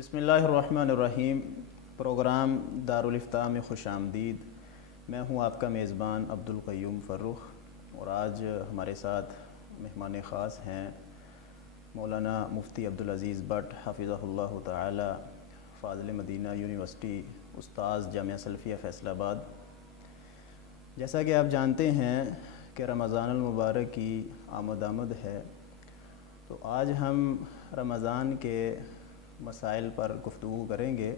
بسم اللہ الرحمن الرحیم۔ پروگرام دارالفتاح میں خوش آمدید۔ میں ہوں آپ کا میزبان عبدالقیوم فرخ، اور آج ہمارے ساتھ مہمان خاص ہیں مولانا مفتی عبدالعزیز بٹ حفظہ اللہ تعالی، فاضل مدینہ یونیورسٹی، استاذ جامعہ سلفیہ فیصل آباد۔ جیسا کہ آپ جانتے ہیں کہ رمضان المبارک کی آمد ہے، تو آج ہم رمضان کے مسائل پر گفتگو کریں گے۔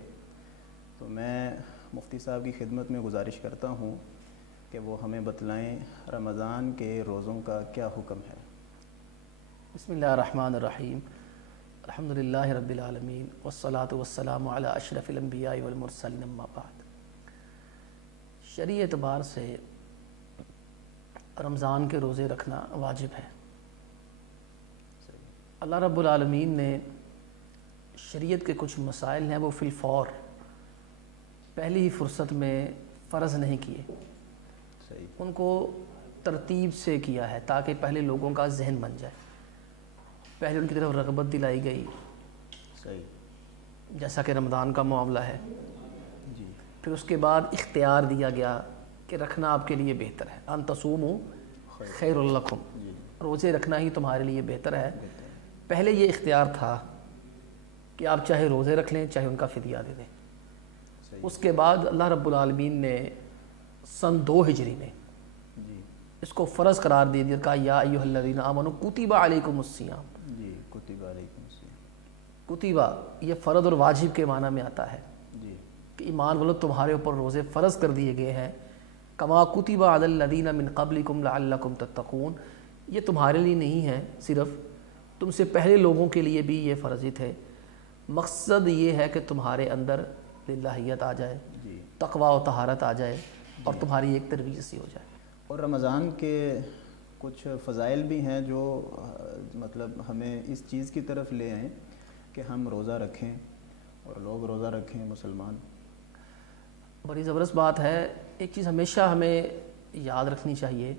تو میں مفتی صاحب کی خدمت میں گزارش کرتا ہوں کہ وہ ہمیں بتلائیں رمضان کے روزوں کا کیا حکم ہے۔ بسم اللہ الرحمن الرحیم، الحمدللہ رب العالمین، والصلاة والسلام علی اشرف الانبیاء والمرسلین، اما بعد۔ شرعی اعتبار سے رمضان کے روزے رکھنا واجب ہے۔ اللہ رب العالمین نے شریعت کے کچھ مسائل ہیں وہ فی الفور پہلی ہی فرصت میں فرض نہیں کیے، ان کو ترتیب سے کیا ہے تاکہ پہلے لوگوں کا ذہن بن جائے، پہلے ان کی طرف رغبت دلائی گئی، جیسا کہ رمضان کا معاملہ ہے، پھر اس کے بعد اختیار دیا گیا کہ رکھنا آپ کے لیے بہتر ہے، ان تصوموا خیر لکم، روزے رکھنا ہی تمہارے لیے بہتر ہے۔ پہلے یہ اختیار تھا کہ آپ چاہے روزے رکھ لیں، چاہے ان کا فدیہ دے دیں۔ اس کے بعد اللہ رب العالمین نے سن 2 ہجری میں اس کو فرض قرار دے دیا، کہا یا ایھا الذین آمنوا کتب علیکم الصیام۔ کتب علیکم الصیام، کتبہ یہ فرض اور واجب کے معنی میں آتا ہے کہ ایمان والو تمہارے اوپر روزے فرض کر دیے گئے ہیں، کما کتب علی الذین من قبلکم لعلکم تتقون، یہ تمہارے لیے نہیں ہے، صرف تم سے پہلے لوگوں کے لیے بھی یہ فرض تھے۔ مقصد یہ ہے کہ تمہارے اندر للہیت آ جائے، تقوی و طہارت آ جائے، اور تمہاری ایک ترویج سی ہو جائے۔ اور رمضان کے کچھ فضائل بھی ہیں جو مطلب ہمیں اس چیز کی طرف لے آئیں کہ ہم روزہ رکھیں اور لوگ روزہ رکھیں، مسلمان۔ بڑی زبردست بات ہے۔ ایک چیز ہمیشہ ہمیں یاد رکھنی چاہیے،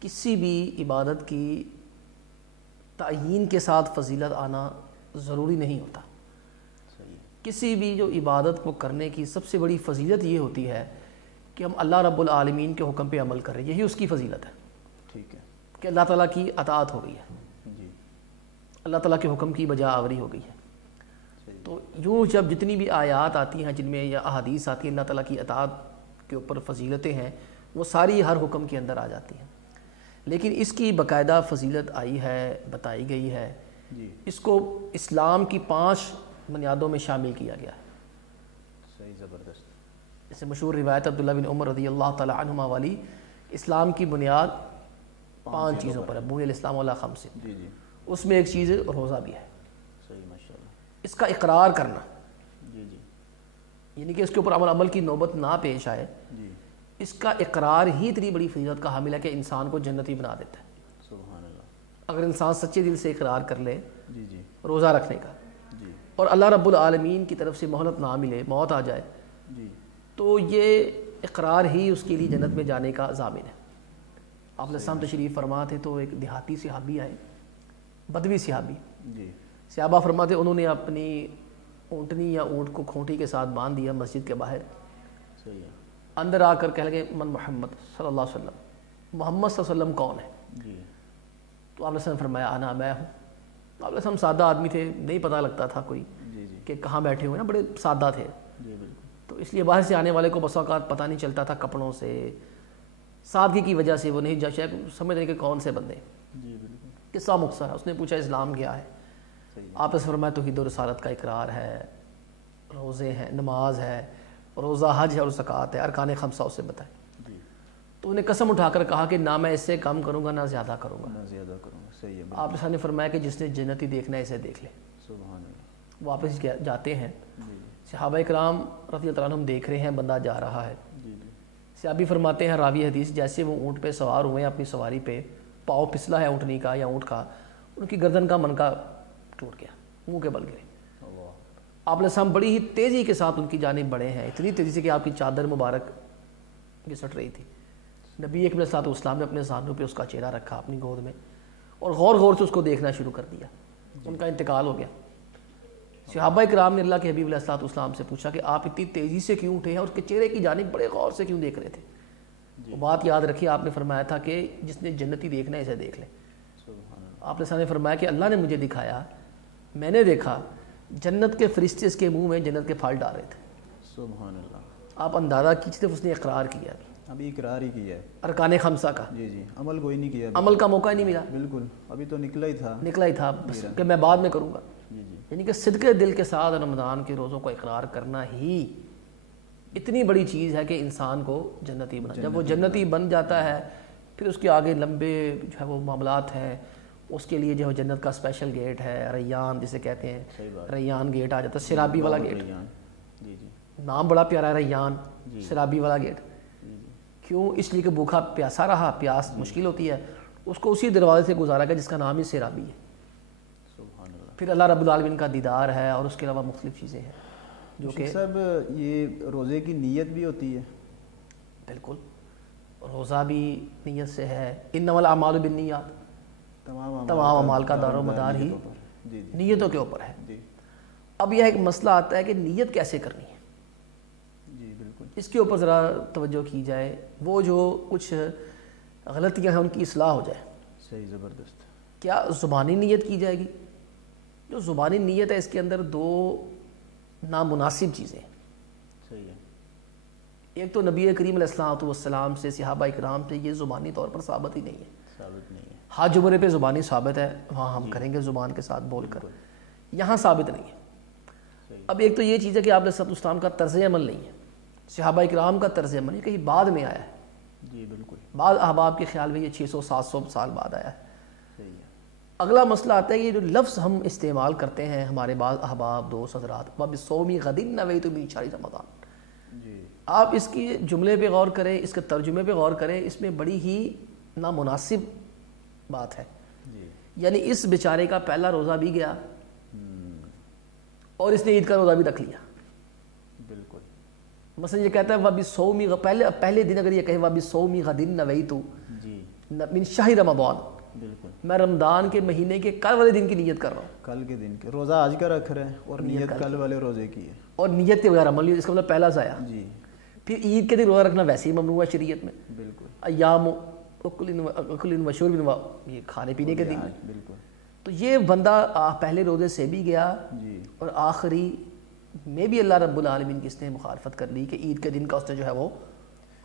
کسی بھی عبادت کی تعیین کے ساتھ فضیلت آنا ضروری نہیں ہوتا۔ کسی بھی جو عبادت کو کرنے کی سب سے بڑی فضیلت یہ ہوتی ہے کہ ہم اللہ رب العالمین کے حکم پہ عمل کر رہے ہیں، یہی اس کی فضیلت ہے۔ ٹھیک ہے کہ اللہ تعالیٰ کی اطاعت ہو گئی ہے، اللہ تعالیٰ کے حکم کی بجا آوری ہو گئی ہے۔ تو یوں جب جتنی بھی آیات آتی ہیں جن میں یا احادیث آتی ہیں اللہ تعالیٰ کی اطاعت کے اوپر فضیلتیں ہیں، وہ ساری ہر حکم کے اندر آ جاتی ہیں، لیکن اس کی باقاعدہ فضیلت آئی ہے، بتائی گئی ہے۔ اس کو اسلام کی 5 بنیادوں میں شامل کیا گیا ہے۔ صحیح، زبردست۔ جیسے مشہور روایت عبداللہ بن عمر رضی اللہ تعالی عنہما والی، اسلام کی بنیاد 5 چیزوں پر ہے، بنی الاسلام علی 5۔ اس میں ایک چیز روزہ بھی ہے۔ صحیح، ماشاءاللہ۔ اس کا اقرار کرنا، یعنی کہ اس کے اوپر عمل کی نوبت نہ پیش آئے، اس کا اقرار ہی اتنی بڑی فضیلت کا حامل ہے کہ انسان کو جنتی بنا دیتا ہے۔ سبحان اللہ۔ اگر انسان سچے دل سے اقرار کر لے روزہ رکھنے کا، اور اللہ رب العالمین کی طرف سے مہلت نہ ملے، موت آ جائے، تو یہ اقرار ہی اس کے لیے جنت میں جانے کا ضامن ہے۔ آپ علیہ السلام تشریف فرما تھے تو ایک دیہاتی صحابی آئے، بدوی صحابی، صحابہ فرماتے انہوں نے اپنی اونٹنی یا اونٹ کو کھونٹی کے ساتھ باندھ دیا مسجد کے باہر، اندر آ کر کہہ لگے من محمد صلی اللہ علیہ وسلم، محمد صلی اللہ علیہ وسلم کون ہے؟ تو آپ علیہ السلام فرمایا انا میں ہوں۔ آپ علیہ السلام سادہ آدمی تھے، نہیں پتہ لگتا تھا کوئی کہ کہاں بیٹھے ہوئے ہیں، بڑے سادہ تھے، تو اس لیے باہر سے آنے والے کو بس اوقات پتہ نہیں چلتا تھا، کپڑوں سے سادگی کی وجہ سے وہ نہیں شاید سمجھ رہے کہ کون سے بندے۔ قصہ مختصر ہے، اس نے پوچھا اسلام کیا ہے؟ آپ نے فرمایا توحید و رسالت کا اقرار ہے، روزے ہیں، نماز ہے، روزہ، حج ہے اور زکوٰۃ ہے، ارکان 5 اسے بتائے۔ تو انہیں قسم اٹھا کر کہا کہ نہ میں اس سے کم کروں گا نہ زیادہ کروں گا۔ صحیح ہے۔ آپ نے فرمایا کہ جس نے جنتی دیکھنا ہے اسے دیکھ لے۔ سبحان اللہ۔ واپس جاتے ہیں، صحابہ کرام رضی اللہ عنہم دیکھ رہے ہیں بندہ جا رہا ہے۔ صحابی فرماتے ہیں راوی حدیث، جیسے وہ اونٹ پہ سوار ہوئے ہیں، اپنی سواری پہ پاؤں پسلا ہے اونٹنی کا یا اونٹ کا، ان کی گردن کا منکا ٹوٹ گیا، منہ کے بل گرے۔ آپ علیہ السلام بڑی ہی تیزی کے ساتھ ان کی جانب بڑھے ہیں، اتنی تیزی سے کہ آپ کی چادر مبارک گھسٹ رہی تھی۔ نبی اکرم صلی اللہ علیہ وسلم نے اپنے زانوں پہ اس کا چہرہ رکھا اپنی گود میں، اور غور غور سے اس کو دیکھنا شروع کر دیا۔ ان کا انتقال ہو گیا۔ صحابہ کرام نے اللہ کے حبیب علیہ الصلوۃ والسلام سے پوچھا کہ آپ اتنی تیزی سے کیوں اٹھے ہیں اور اس کے چہرے کی جانب بڑے غور سے کیوں دیکھ رہے تھے؟ وہ بات یاد رکھیے، آپ نے فرمایا تھا کہ جس نے جنتی دیکھنا ہے اسے دیکھ لے۔ آپ نے سامنے فرمایا کہ اللہ نے مجھے دکھایا، میں نے دیکھا جنت کے فرشتے اس کے منہ میں جنت کے پھل ڈال رہے تھے۔ سبحان اللہ۔ آپ اندازہ کیجیے، صرف اس نے اقرار کیا، ابھی اقرار ہی کیا ہے ارکان خمسہ کا۔ جی جی، عمل کوئی نہیں کیا، عمل کا موقع ہی نہیں ملا، بالکل، ابھی تو نکلا ہی تھا بس کہ میں بعد میں کروں گا۔ جی جی، یعنی کہ صدقے دل کے ساتھ رمضان کے روزوں کو اقرار کرنا ہی اتنی بڑی چیز ہے کہ انسان کو جنتی بنا۔ جب وہ جنتی بن جاتا ہے پھر اس کے آگے لمبے جو ہے وہ معاملات ہیں، اس کے لیے جو ہے جنت کا اسپیشل گیٹ ہے، ریان جسے کہتے ہیں، ریان گیٹ آ جاتا ہے، سرابی والا گیٹ۔ جی جی، نام بڑا پیارا ہے، ریان، سرابی والا گیٹ۔ کیوں؟ اس لیے کہ بھوکا پیاسا رہا، پیاس مشکل ہوتی ہے، اس کو اسی دروازے سے گزارا گیا جس کا نام ہی سرابی ہے۔ پھر اللہ رب العالمین کا دیدار ہے اور اس کے علاوہ مختلف چیزیں ہیں جو کہ سب یہ روزے کی نیت بھی ہوتی ہے۔ بالکل، روزہ بھی نیت سے ہے، انما الاعمال بالنیات، تمام اعمال کا دار و مدار ہی نیتوں کے اوپر ہے۔ اب یہ ایک مسئلہ آتا ہے کہ نیت کیسے کرنی ہے، جی بالکل، اس کے اوپر ذرا توجہ کی جائے، وہ جو کچھ غلطیاں ہیں ان کی اصلاح ہو جائے۔ صحیح، زبردست۔ کیا زبانی نیت کی جائے گی؟ جو زبانی نیت ہے اس کے اندر دو نامناسب چیزیں ہیں۔ صحیح ہے۔ ایک تو نبی کریم علیہ الصلوۃ والسلام سے، صحابہ اکرام سے یہ زبانی طور پر ثابت ہی نہیں ہے، ثابت نہیں ہے۔ ہاتھ جمرے پہ زبانی ثابت ہے، وہاں ہم کریں گے زبان کے ساتھ بول کر، یہاں ثابت نہیں ہے۔ اب ایک تو یہ چیز ہے کہ آپ علیہ الصلوۃ والسلام کا طرز عمل نہیں ہے، صحابہ اکرام کا طرز عمل یہ کہیں بعد میں آیا ہے۔ جی بالکل، بعض احباب کے خیال میں یہ 600-700 سال بعد آیا ہے۔ صحیح ہے۔ اگلا مسئلہ آتا ہے یہ جو لفظ ہم استعمال کرتے ہیں، ہمارے بعض احباب دوست حضرات، وَبِالصَّوْمِ غَدٍ نَوَيْتُ مِنْ شَهْرِ رمضان، جی، آپ اس کی جملے پہ غور کریں، اس کے ترجمے پہ غور کریں، اس میں بڑی ہی نامناسب بات ہے۔ جی، یعنی اس بیچارے کا پہلا روزہ بھی گیا اور اس نے عید کا روزہ بھی رکھ لیا۔ بالکل، مثلا یہ کہتا ہے وَبِالصَّوْمِ پہلے دن اگر یہ کہے وَبِالصَّوْمِ غَدٍ نَوَيْتُ جی مِنْ شَهْرِ رمضان، بالکل، میں رمضان کے مہینے کے کل والے دن کی نیت کر رہا ہوں، کل کے دن کے روزہ آج کا رکھ رہے ہیں اور نیت کل والے روزے کی ہے، اور نیت کے بغیر عمل نہیں، اس کا مطلب پہلا ضائع۔ جی پھر عید کے دن روزہ رکھنا ویسے ہی ممنوع ہے شریعت میں، بالکل، ایام اکل و شرب، یہ کھانے پینے کے دن۔ بالکل، تو یہ بندہ پہلے روزے سے بھی گیا جی، اور آخری میں بھی اللہ رب العالمین کی اس نے مخالفت کر لی کہ عید کے دن کا اس نے جو ہے وہ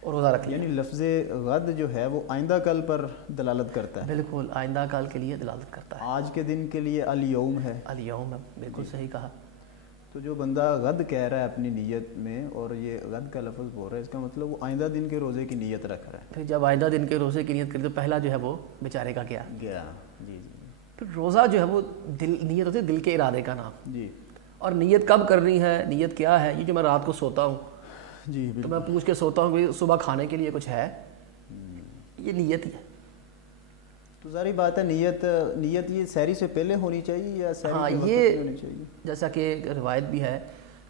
روزہ رکھ لیا۔ یعنی لفظ غد جو ہے وہ آئندہ کل پر دلالت کرتا ہے، بالکل، آئندہ کال کے لیے دلالت کرتا ہے، آج کے دن کے لیے الیوم ہے۔ الیوم، بالکل صحیح کہا۔ تو جو بندہ غد کہہ رہا ہے اپنی نیت میں اور یہ غد کا لفظ بول رہا ہے، اس کا مطلب وہ آئندہ دن کے روزے کی نیت رکھ رہا ہے۔ پھر جب آئندہ دن کے روزے کی نیت کری تو پہلا جو ہے وہ بیچارے کا گیا۔ جی جی پھر روزہ جو ہے وہ نیت ہوتی ہے دل کے ارادے کا نام، جی، اور نیت کب کرنی ہے، نیت کیا ہے؟ یہ جو میں رات کو سوتا ہوں جی تو میں پوچھ کے سوتا ہوں کہ صبح کھانے کے لیے کچھ ہے، یہ نیت ہی ہے۔ تو ظاہری بات ہے نیت یہ سحری سے پہلے ہونی چاہیے یا سحری کے وقت یہ پہ ہونی چاہیے؟ جیسا کہ روایت بھی ہے،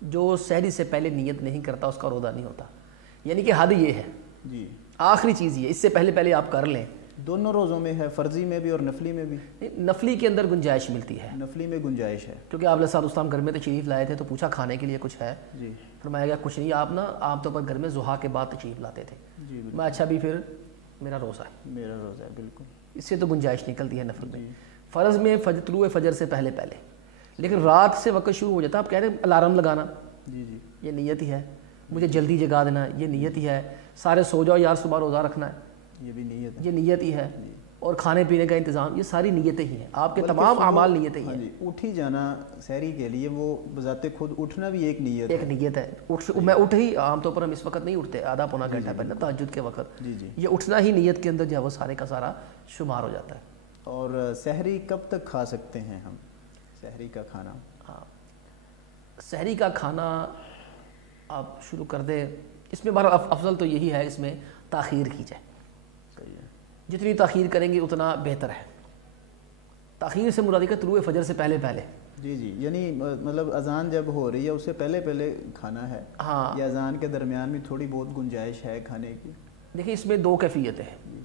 جو سحری سے پہلے نیت نہیں کرتا اس کا روزہ نہیں ہوتا، یعنی کہ حد یہ ہے، جی، آخری چیز یہ، اس سے پہلے آپ کر لیں۔ دونوں روزوں میں ہے، فرضی میں بھی اور نفلی میں بھی؟ نفلی کے اندر گنجائش ملتی ہے، نفلی میں گنجائش ہے، کیونکہ آپ علیہ السلام گھر میں تشریف لائے تھے تو پوچھا کھانے کے لیے کچھ ہے، جی، فرمایا گیا کچھ نہیں، آپ نا عام طور پر گھر میں ضحیٰ کے بعد تشریف لاتے تھے۔ جی میں اچھا بھی پھر میرا روزہ ہے، میرا روزہ ہے، بالکل، اس سے تو گنجائش نکلتی ہے نفل میں۔ فرض میں طلوع فجر سے پہلے، لیکن رات سے وقت شروع ہو جاتا ہے، آپ کہہ رہے ہیں الارم لگانا، جی جی، یہ نیت ہی ہے، مجھے جلدی جگا دینا یہ نیت ہی ہے، سارے سو جاؤ یار صبح روزہ رکھنا ہے یہ بھی نیت ہے، یہ نیت ہی ہے، اور کھانے پینے کا انتظام یہ ساری نیتیں ہی ہیں، آپ کے تمام اعمال نیتیں ہی ہیں۔ جی، اٹھ ہی جانا سحری کے لیے وہ بذات خود اٹھنا بھی ایک نیت ایک نیت ہے، میں اٹھ ہی عام طور پر ہم اس وقت نہیں اٹھتے، آدھا پونا گھنٹہ پہلے تہجد کے وقت، جی جی، یہ اٹھنا ہی نیت کے اندر جو ہے وہ سارے کا سارا شمار ہو جاتا ہے۔ اور سحری کب تک کھا سکتے ہیں ہم؟ سحری کا کھانا؟ ہاں، سحری کا کھانا آپ شروع کر دیں، اس میں بہرحال افضل تو یہی ہے اس میں تاخیر کی جائے، صحیح ہے، جتنی تاخیر کریں گے اتنا بہتر ہے۔ تاخیر سے مراد ہے طلوع فجر سے پہلے، جی جی، یعنی مطلب اذان جب ہو رہی ہے اس سے پہلے کھانا ہے، ہاں، یا اذان کے درمیان میں تھوڑی بہت گنجائش ہے کھانے کی؟ دیکھیں اس میں دو کیفیتیں ہیں،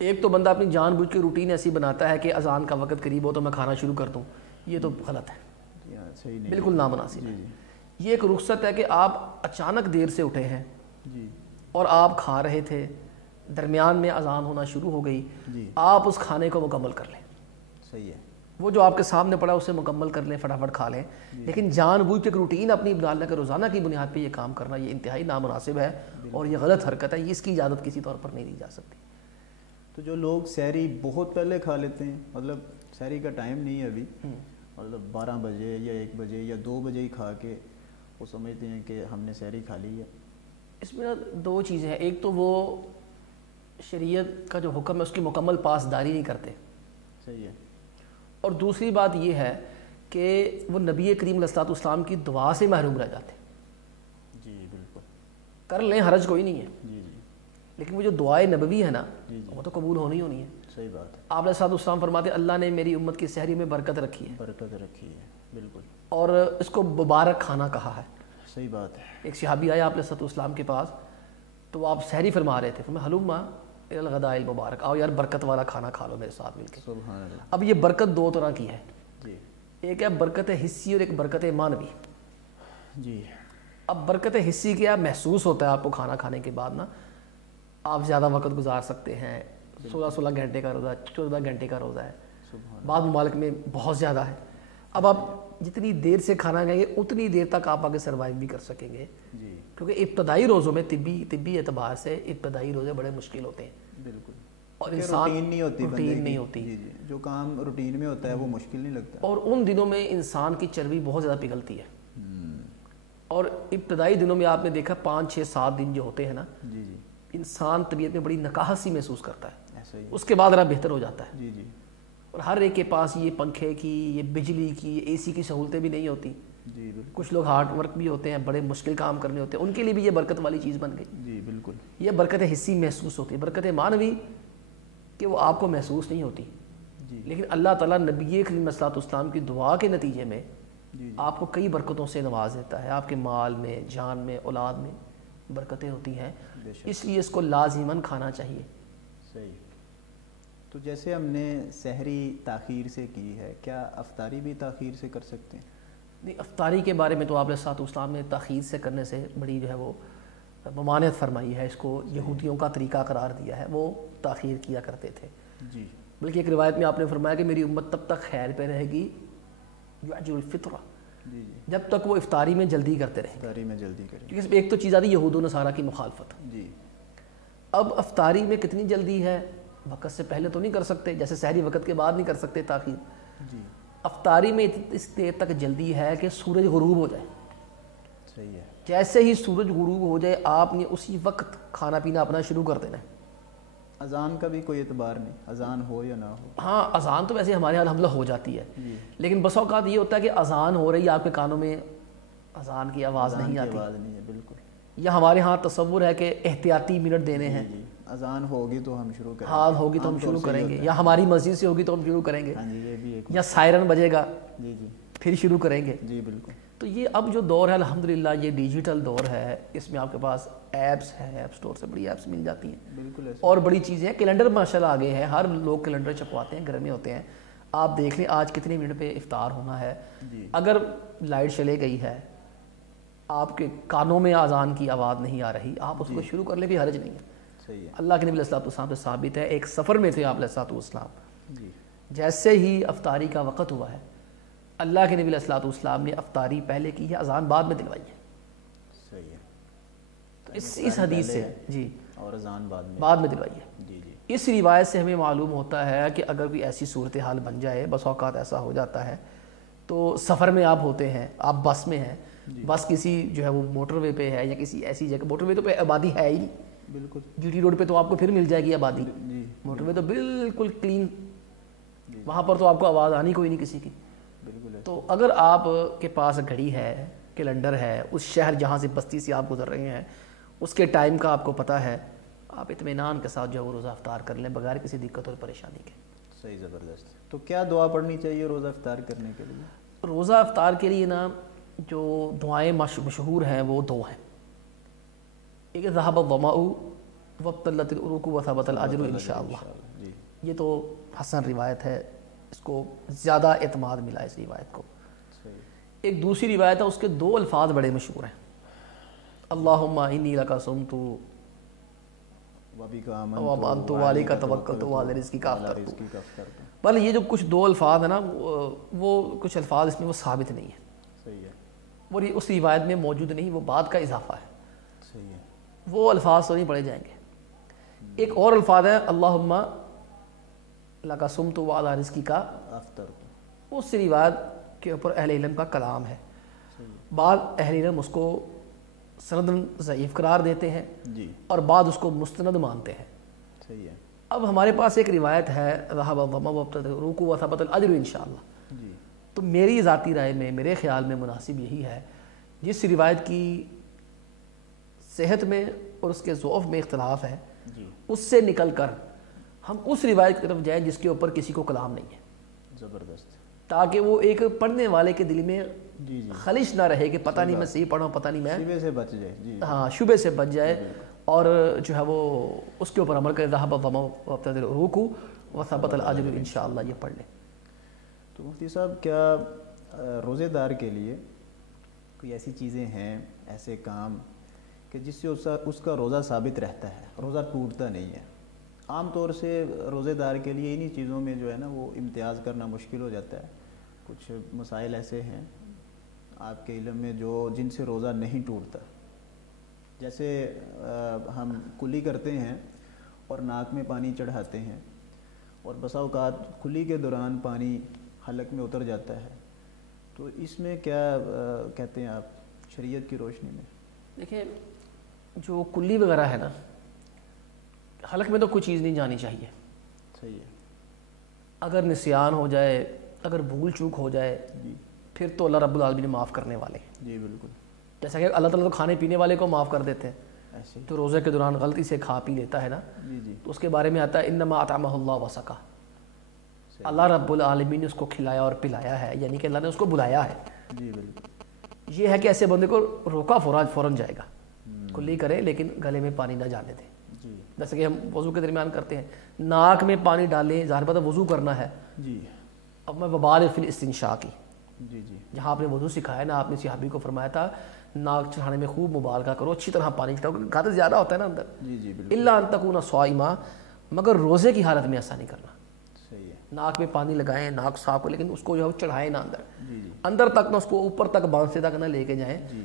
ایک تو بندہ اپنی جان بوجھ کے روٹین ایسی بناتا ہے کہ اذان کا وقت قریب ہو تو میں کھانا شروع کر دوں، یہ تو غلط ہے۔ صحیح نہیں، بالکل نامناسب ہے۔ یہ ایک رخصت ہے کہ آپ اچانک دیر سے اٹھے ہیں اور آپ کھا رہے تھے، درمیان میں اذان ہونا شروع ہو گئی، آپ اس کھانے کو مکمل کر لیں، صحیح ہے، وہ جو آپ کے سامنے پڑا اسے مکمل کر لیں، فٹافٹ کھا لیں، لیکن جان بوجھ کے ایک روٹین اپنی ڈالنے کے روزانہ کی بنیاد پہ یہ کام کرنا یہ انتہائی نامناسب ہے اور یہ غلط حرکت ہے، اس کی اجازت کسی طور پر نہیں دی جا سکتی۔ تو جو لوگ سحری بہت پہلے کھا لیتے ہیں، مطلب سحری کا ٹائم نہیں ہے ابھی، مطلب 12 بجے یا 1 بجے یا 2 بجے ہی کھا کے وہ سمجھتے ہیں کہ ہم نے سحری کھا لی ہے، اس میں دو چیزیں ہیں، ایک تو وہ شریعت کا جو حکم ہے اس کی مکمل پاسداری نہیں کرتے، صحیح ہے، اور دوسری بات یہ ہے کہ وہ نبی کریم علیہ الصلوۃ والسلام کی دعا سے محروم رہ جاتے ہیں۔ جی بالکل، کر لیں، حرج کوئی نہیں ہے، جی لیکن وہ جو دعائے نبوی ہے نا وہ تو قبول ہونی ہے۔ صحیح بات ہے، آپ علیہ الصلوۃ والسلام فرماتے ہیں اللہ نے میری امت کی سحری میں برکت رکھی ہے، برکت رکھی ہے، بالکل، اور اس کو مبارک کھانا کہا ہے۔ صحیح بات ہے، ایک صحابی آیا آپ علیہ الصلوۃ والسلام کے پاس، تو آپ سحری فرما رہے تھے، فرمایا حلما الی الغداء المبارک، آؤ یار برکت والا کھانا کھا لو میرے ساتھ مل کے۔ سبحان اللہ، اب یہ برکت دو طرح کی ہے، جی ایک ہے برکت حصی اور ایک برکت معنوی۔ جی، اب برکت حصی کیا محسوس ہوتا ہے آپ کو کھانا کھانے کے بعد نا، آپ زیادہ وقت گزار سکتے ہیں، 16 گھنٹے کا روزہ، 14 گھنٹے کا روزہ ہے، بعض ممالک میں بہت زیادہ ہے۔ اب آپ جتنی دیر سے کھانا کھائیں گے اتنی دیر تک آپ آگے سروائیو بھی کر سکیں گے، کیونکہ ابتدائی روزوں میں طبی اعتبار سے ابتدائی روزے بڑے مشکل ہوتے ہیں، بالکل، اور انسان روٹین نہیں ہوتی، جی جو کام روٹین میں ہوتا ہے وہ مشکل نہیں لگتا، اور ان دنوں میں انسان کی چربی بہت زیادہ پگھلتی ہے، اور ابتدائی دنوں میں آپ نے دیکھا 5 6 7 دن جو ہوتے ہیں نا، انسان طبیعت میں بڑی نکاہت سی محسوس کرتا ہے، اس کے بعد ذرا بہتر ہو جاتا ہے، اور ہر ایک کے پاس یہ پنکھے کی، یہ بجلی کی، یہ AC کی سہولتیں بھی نہیں ہوتی، کچھ لوگ ہارڈ ورک بھی ہوتے ہیں، بڑے مشکل کام کرنے ہوتے ہیں، ان کے لیے بھی یہ برکت والی چیز بن گئی۔ جی بالکل، یہ برکت حصی محسوس ہوتی ہے، برکت معنوی کہ وہ آپ کو محسوس نہیں ہوتی، لیکن اللہ تعالیٰ نبی کریم علیہ الصلوۃ والسلام کی دعا کے نتیجے میں آپ کو کئی برکتوں سے نواز دیتا ہے، آپ کے مال میں، جان میں، اولاد میں برکتیں ہوتی ہیں، اس لیے اس کو لازماً کھانا چاہیے۔ صحیح، تو جیسے ہم نے سحری تاخیر سے کی ہے، کیا افطاری بھی تاخیر سے کر سکتے ہیں؟ نہیں، افطاری کے بارے میں تو آپ علیہ الصلوۃ والسلام نے تاخیر سے کرنے سے بڑی جو ہے وہ ممانعت فرمائی ہے، اس کو یہودیوں کا طریقہ قرار دیا ہے، وہ تاخیر کیا کرتے تھے، جی، بلکہ ایک روایت میں آپ نے فرمایا کہ میری امت تب تک خیر پہ رہے گی یعجل الفطرہ، جب تک وہ افطاری میں جلدی کرتے رہیں، افطاری میں جلدی کریں، کیونکہ ایک تو چیز آتی ہے یہود و نصارہ کی مخالفت، جی، اب افطاری میں کتنی جلدی ہے، وقت سے پہلے تو نہیں کر سکتے، جیسے سحری وقت کے بعد نہیں کر سکتے تاخیر، جی، افطاری میں اس دیر تک جلدی ہے کہ سورج غروب ہو جائے، صحیح ہے، جیسے ہی سورج غروب ہو جائے آپ نے اسی وقت کھانا پینا اپنا شروع کر دینا ہے۔ اذان کا بھی کوئی اعتبار نہیں، اذان ہو یا نہ ہو، ہاں اذان تو ویسے ہمارے یہاں الحمدللہ ہو جاتی ہے، لیکن بس اوقات یہ ہوتا ہے کہ اذان ہو رہی ہے آپ کے کانوں میں اذان کی آواز نہیں آتی، آواز نہیں ہے، بالکل، یا ہمارے ہاں تصور ہے کہ احتیاطی منٹ دینے ہیں، اذان ہوگی تو ہم شروع کریں گے، ہاں ہوگی تو ہم شروع کریں گے، یا ہماری مسجد سے ہوگی تو ہم شروع کریں گے، ہاں جی، یہ بھی ایک، یا سائرن بجے گا جی جی پھر شروع کریں گے۔ جی بالکل، تو یہ اب جو دور ہے الحمدللہ یہ ڈیجیٹل دور ہے، اس میں آپ کے پاس ایپس ہیں، ایپ سٹور سے بڑی ایپس مل جاتی ہیں، بالکل ایسا، اور بڑی چیزیں ہیں، کیلنڈر ماشاءاللہ آگے ہیں، ہر لوگ کیلنڈر چھپواتے ہیں، گھر میں ہوتے ہیں، آپ دیکھ لیں آج کتنے منٹ پہ افطار ہونا ہے، اگر لائٹ چلے گئی ہے آپ کے کانوں میں اذان کی آواز نہیں آ رہی، آپ اس کو شروع کر لیں بھی حرج نہیں ہے، صحیح ہے، اللہ کے نبی علیہ الصلوۃ والسلام سے ثابت ہے، ایک سفر میں تھے آپ علیہ الصلوۃ والسلام، جی، جیسے ہی افطاری کا وقت ہوا ہے اللہ کے نبی علیہ الصلوۃ والسلام نے افطاری پہلے کی ہے، اذان بعد میں دلوائی ہے، صحیح ہے، تو اس حدیث سے جی، اور اذان بعد میں دلوائی ہے، جی جی، اس روایت سے ہمیں معلوم ہوتا ہے کہ اگر کوئی ایسی صورتحال بن جائے، بس اوقات ایسا ہو جاتا ہے، تو سفر میں آپ ہوتے ہیں، آپ بس میں ہیں، بس کسی جو ہے وہ موٹر وے پہ ہے یا کسی ایسی جگہ، موٹر وے تو پہ آبادی ہے ہی نہیں، بالکل، جی ٹی روڈ پہ تو آپ کو پھر مل جائے گی آبادی، موٹر وے تو بالکل کلین، وہاں پر تو آپ کو آواز آنی کوئی نہیں کسی کی، بالکل، تو اگر آپ کے پاس گھڑی ہے، کیلنڈر ہے، اس شہر جہاں سے بستی سے آپ گزر رہے ہیں اس کے ٹائم کا آپ کو پتہ ہے، آپ اطمینان کے ساتھ جو ہے وہ روزہ افطار کر لیں بغیر کسی دقت اور پریشانی کے۔ صحیح، زبردست، تو کیا دعا پڑھنی چاہیے روزہ افطار کرنے کے لیے؟ روزہ افطار کے لیے نا جو دعائیں مشہور ہیں وہ دو ہیں، ایک ذهب الظمأ وابتلت العروق وثبت الاجر انشاءاللہ، یہ تو حسن روایت ہے، اس کو زیادہ اعتماد ملا اس روایت کو۔ ایک دوسری روایت ہے، اس کے دو الفاظ بڑے مشہور ہیں، اللہم انی لک صمت وآمنت وعلیک توکلت وعلی رزقک افطرت۔ بل یہ جو کچھ دو الفاظ ہیں نا، وہ کچھ الفاظ اس میں وہ ثابت نہیں ہیں، صحیح ہے، وہ اس روایت میں موجود نہیں، وہ بعد کا اضافہ ہے، صحیح ہے، وہ الفاظ تو نہیں پڑھے جائیں گے۔ ایک اور الفاظ ہے اللہم لک صمت وعلی رزقک افطرت، اس روایت کے اوپر اہل علم کا کلام ہے، بعض اہل علم اس کو سند ضعیف قرار دیتے ہیں جی، اور بعض اس کو مستند مانتے ہیں۔ صحیح ہے، اب ہمارے پاس ایک روایت ہے ذهب الظمأ وابتدأ العروق وثبت الاجر انشاءاللہ، جی، تو میری ذاتی رائے میں، میرے خیال میں مناسب یہی ہے، جس روایت کی صحت میں اور اس کے ضعف میں اختلاف ہے، جی، اس سے نکل کر ہم اس روایت کی طرف جائیں جس کے اوپر کسی کو کلام نہیں ہے، زبردست، تاکہ وہ ایک پڑھنے والے کے دل میں جی جی، خلش نہ رہے کہ پتہ نہیں میں صحیح پڑھا ہوں، پتہ نہیں میں، شبے سے بچ جائے، جی، ہاں شبے سے بچ جائے، اور جو ہے وہ اس کے اوپر عمل کرے، ذهب الظمأ وابتدأ العروق وثبت الاجر انشاءاللہ، یہ پڑھ لیں۔ تو مفتی صاحب کیا روزے دار کے لیے کوئی ایسی چیزیں ہیں، ایسے کام کہ جس سے اس کا روزہ ثابت رہتا ہے، روزہ ٹوٹتا نہیں ہے؟ عام طور سے روزے دار کے لیے انہی چیزوں میں جو ہے نا وہ امتیاز کرنا مشکل ہو جاتا ہے، کچھ مسائل ایسے ہیں آپ کے علم میں جن سے روزہ نہیں ٹوٹتا، جیسے ہم کلی کرتے ہیں اور ناک میں پانی چڑھاتے ہیں، اور بسا اوقات کلی کے دوران پانی حلق میں اتر جاتا ہے، تو اس میں کیا کہتے ہیں آپ شریعت کی روشنی میں؟ دیکھیں جو کلی وغیرہ ہے نا، حلق میں تو کوئی چیز نہیں جانی چاہیے، صحیح ہے، اگر نسیان ہو جائے، اگر بھول چوک ہو جائے، جی، پھر تو اللہ رب العالمین معاف کرنے والے ہیں، جی بالکل، جیسا کہ اللہ تعالیٰ تو کھانے پینے والے کو معاف کر دیتے ہیں، ایسے، تو روزے کے دوران غلطی سے کھا پی لیتا ہے نا، جی جی، تو اس کے بارے میں آتا ہے انما اطعمہ اللہ وسقہ، اللہ رب العالمین نے اس کو کھلایا اور پلایا ہے، یعنی کہ اللہ نے اس کو بلایا ہے۔ جی بالکل، یہ ہے کہ ایسے بندے کو روکا فوراً جائے گا، کلی کرے لیکن گلے میں پانی نہ جانے دیں، جی جیسے کہ ہم وضو کے درمیان کرتے ہیں، ناک میں پانی ڈالیں، ظاہر بات ہے وضو کرنا ہے، جی، اب میں وبال فی الاستنشاق کی، جی جی، جہاں آپ نے وضو سکھایا نا، آپ نے صحابی کو فرمایا تھا ناک چڑھانے میں خوب مبالغہ کرو، اچھی طرح پانی چڑھاؤ، کیونکہ غدر زیادہ ہوتا ہے نا اندر، جی جی بالکل، الا ان تکون صائما، مگر روزے کی حالت میں ایسا نہیں کرنا، صحیح ہے، ناک میں پانی لگائیں، ناک صاف کریں، لیکن اس کو جو ہے چڑھائیں نہ اندر، جی جی، اندر تک نہ، اس کو اوپر تک بانسے تک نہ لے کے جائیں، جی،